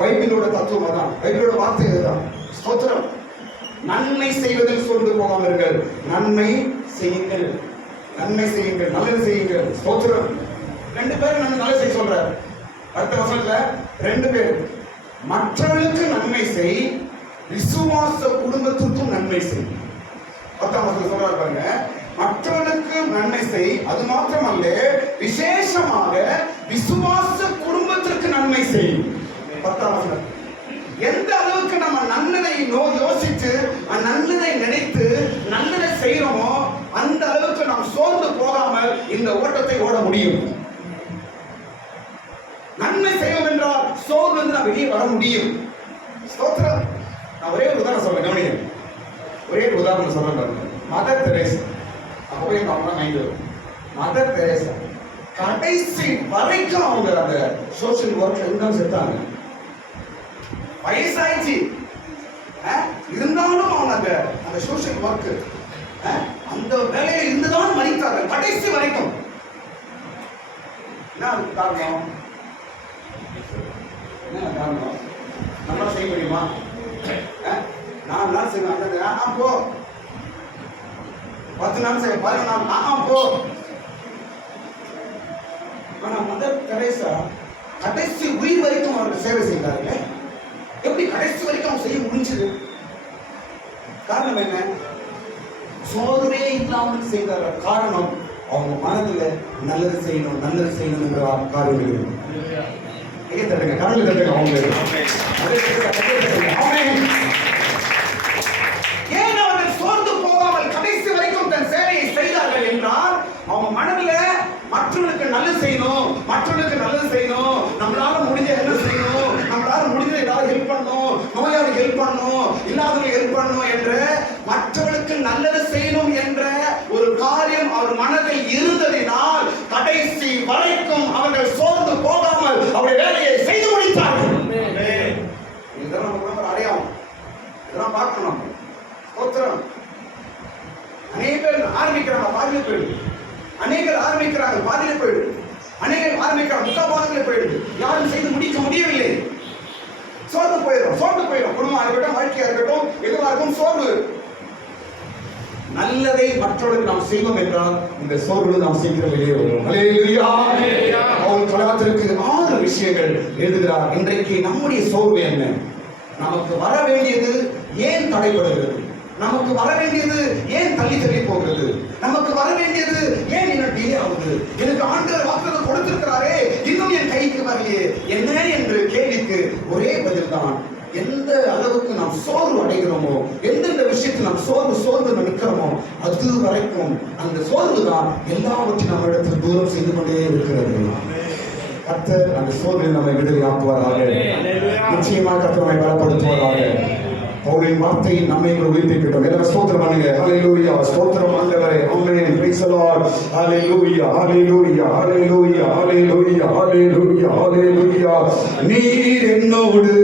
பைபிளோட தத்துவம் தான், பைபிளோட வார்த்தை இதுதான். ஸ்தோத்திரம். நன்மை செய்வதில் சோர்ந்து போகாமல் இருங்கள், நன்மை செய்யுங்கள், நன்மை செய்யுங்கள், நல்லது செய்யுங்கள். ஸ்தோத்திரம். 2 பேரும் நல்லது செய்ய சொல்றாரு. அடுத்த வசனத்துல 2 பேர், மற்றவர்களுக்கு நன்மை செய், விசுவாச குடும்பத்திற்கும் நன்மை செய். 10ஆம் வசனத்துல சொல்றாரு பாருங்க, மற்றவர்களுக்கு நன்மை செய், அது மாத்திரமல்ல விசேஷமாக விசுவாச குடும்பத்திற்கு நன்மை செய். 10ஆம் வசனம். எந்த அளவுக்கு நம்ம நல்லதை யோசித்து நல்லதை நினைத்து நல்லதை செய்யறோமோ அந்த அளவுக்கு நாம் சோர்ந்து போகாமல் இந்த ஓட்டத்தை ஓட முடியும். நன்மை செய்வோம் என்றால் சோர்ந்து நாம் வெளியே வர முடியும். ஸ்தோத்திரம். நான் ஒரே ஒரு உதாரணம் சொல்றேன், கவனிங்க. ஒரே ஒரு உதாரணம் சொல்றேன். மதர் தெரேசா, அப்பவே அவங்க மைண்ட் வரும். மதர் தெரேசா கடைசி வரைக்கும் அவங்க அந்த சோசியல் ஒர்க்ல இருந்தாலும் செத்தாங்க. வயசாயிடுச்சு, இருந்தாலும் அவங்க அந்த சோசியல் ஒர்க் அந்த வேலையில இருந்துதான் மறித்தாங்க கடைசி வரைக்கும். என்ன காரணம்? என்ன காரணம்? நம்மளால செய்ய முடியுமா? 4 நாள் செய்வாங்க, போ. 10 நாள் செய்ய 14 நாள், போ. ஆனா மதர் தெரேசா கடைசி உயிர் வரைக்கும் அவர்கள் சேவை செய்தார்கள். எப்படி கடைசி வரைக்கும் அவங்க செய்ய முடிஞ்சது? காரணம் என்ன? சோர்வே இல்லாமல் செய்தார்கள். காரணம் அவங்க மனதுல நல்லது செய்யணும், நல்லது செய்யணும் என்ற காரியம் இருக்குது. தட்டுங்க, கடவுள் தட்டுங்க. அவங்க ஏன் அவர்கள் சோர்ந்து போகாமல் கடைசி வரைக்கும் தன் சேவையை செய்தார்கள் என்றால் அவங்க மனதில் மற்றவர்களுக்கு நல்லது செய்யணும், மற்றவர்களுக்கு நல்லது செய்யணும், நம்மளால முடிஞ்ச என்ன செய்யணும், நம்மளால முடிஞ்ச ஏதாவது ஹெல்ப் பண்ணணும், நோயாளி ஹெல்ப் பண்ணணும், இல்லாதவங்க ஹெல்ப் பண்ணணும் என்ற மற்றவர்களுக்கு நல்லது செய்யணும் என்ற ஒரு காரியம் அவர் மனதில் இருந்ததினால் கடைசி வரைக்கும் அவர்கள் சோர்ந்து போகாமல் அவருடைய வேலையை செய்து முடித்தார்கள். இதெல்லாம் நம்ம அடையாளம், இதெல்லாம் பார்க்கணும். ஸ்தோத்திரம். அநேகர் ஆரம்பிக்கிறாங்க, பாதியில போயிடுது. அநேகர் ஆரம்பிக்கிறாங்க, பாதியில போயிடுது. அநேகர் ஆரம்பிக்கிறாங்க, முக்காபாதத்தில் போயிடுது. யாரும் செய்து முடிக்க முடியவில்லை. சோர்ந்து போயிடும். குடும்பம் இருக்கட்டும், வாழ்க்கையா இருக்கட்டும், எதுவாக இருக்கும், சோர்வு. நல்லதை மற்றவர்களுக்கு நாம் செய்வோம் என்றால் இந்த சோர்வு நாம் சீக்கிரம் வெளியே வரும். அல்லேலூயா. அவர் கலாத்திற்கு 6 விஷயங்கள் எழுதுகிறார். இன்றைக்கு நம்முடைய சோர்வு என்ன? நமக்கு வர வேண்டியது ஏன் தடைபடுகிறது? நமக்கு வர வேண்டியது ஏன் தள்ளி போகிறது? நமக்கு வர வேண்டியது ஏன் இன்னும் டிலே ஆகுது? எனக்கு ஆண்டவர் வாக்குறுதி கொடுத்திருக்கிறாரே, இன்னும் என் கைக்கு வரலையே, என்ன என்று கேள்விக்கு ஒரே பதில் தான். எந்த அளவுக்கு நாம் சோர்வு அடைகிறோமோ, எந்தெந்த விஷயத்தில் நாம் சோர்ந்து நிற்கிறோமோ அது வரைக்கும் அந்த சோர்வு தான் எல்லாவற்றையும் நம்ம இடத்தில் தூரம் செய்து கொண்டே இருக்கிறது. கர்த்தர் அந்த சோர்வில் நம்மை விடுதலை ஆக்குவாராக. நிச்சயமாக கர்த்தர் நம்மை பலப்படுத்துவாராக. பவுலின் வார்த்தை நம்மை உயிர்ப்பிக்கட்டும். எல்லாரும் ஸ்தோத்திரம் பண்ணுங்க. ஹல்லேலூயா. ஸ்தோத்திரம் ஆண்டவரே. Amen. Praise the lord. Hallelujah. Hallelujah. Hallelujah. Hallelujah. Hallelujah. Hallelujah. நீர் என்னோடு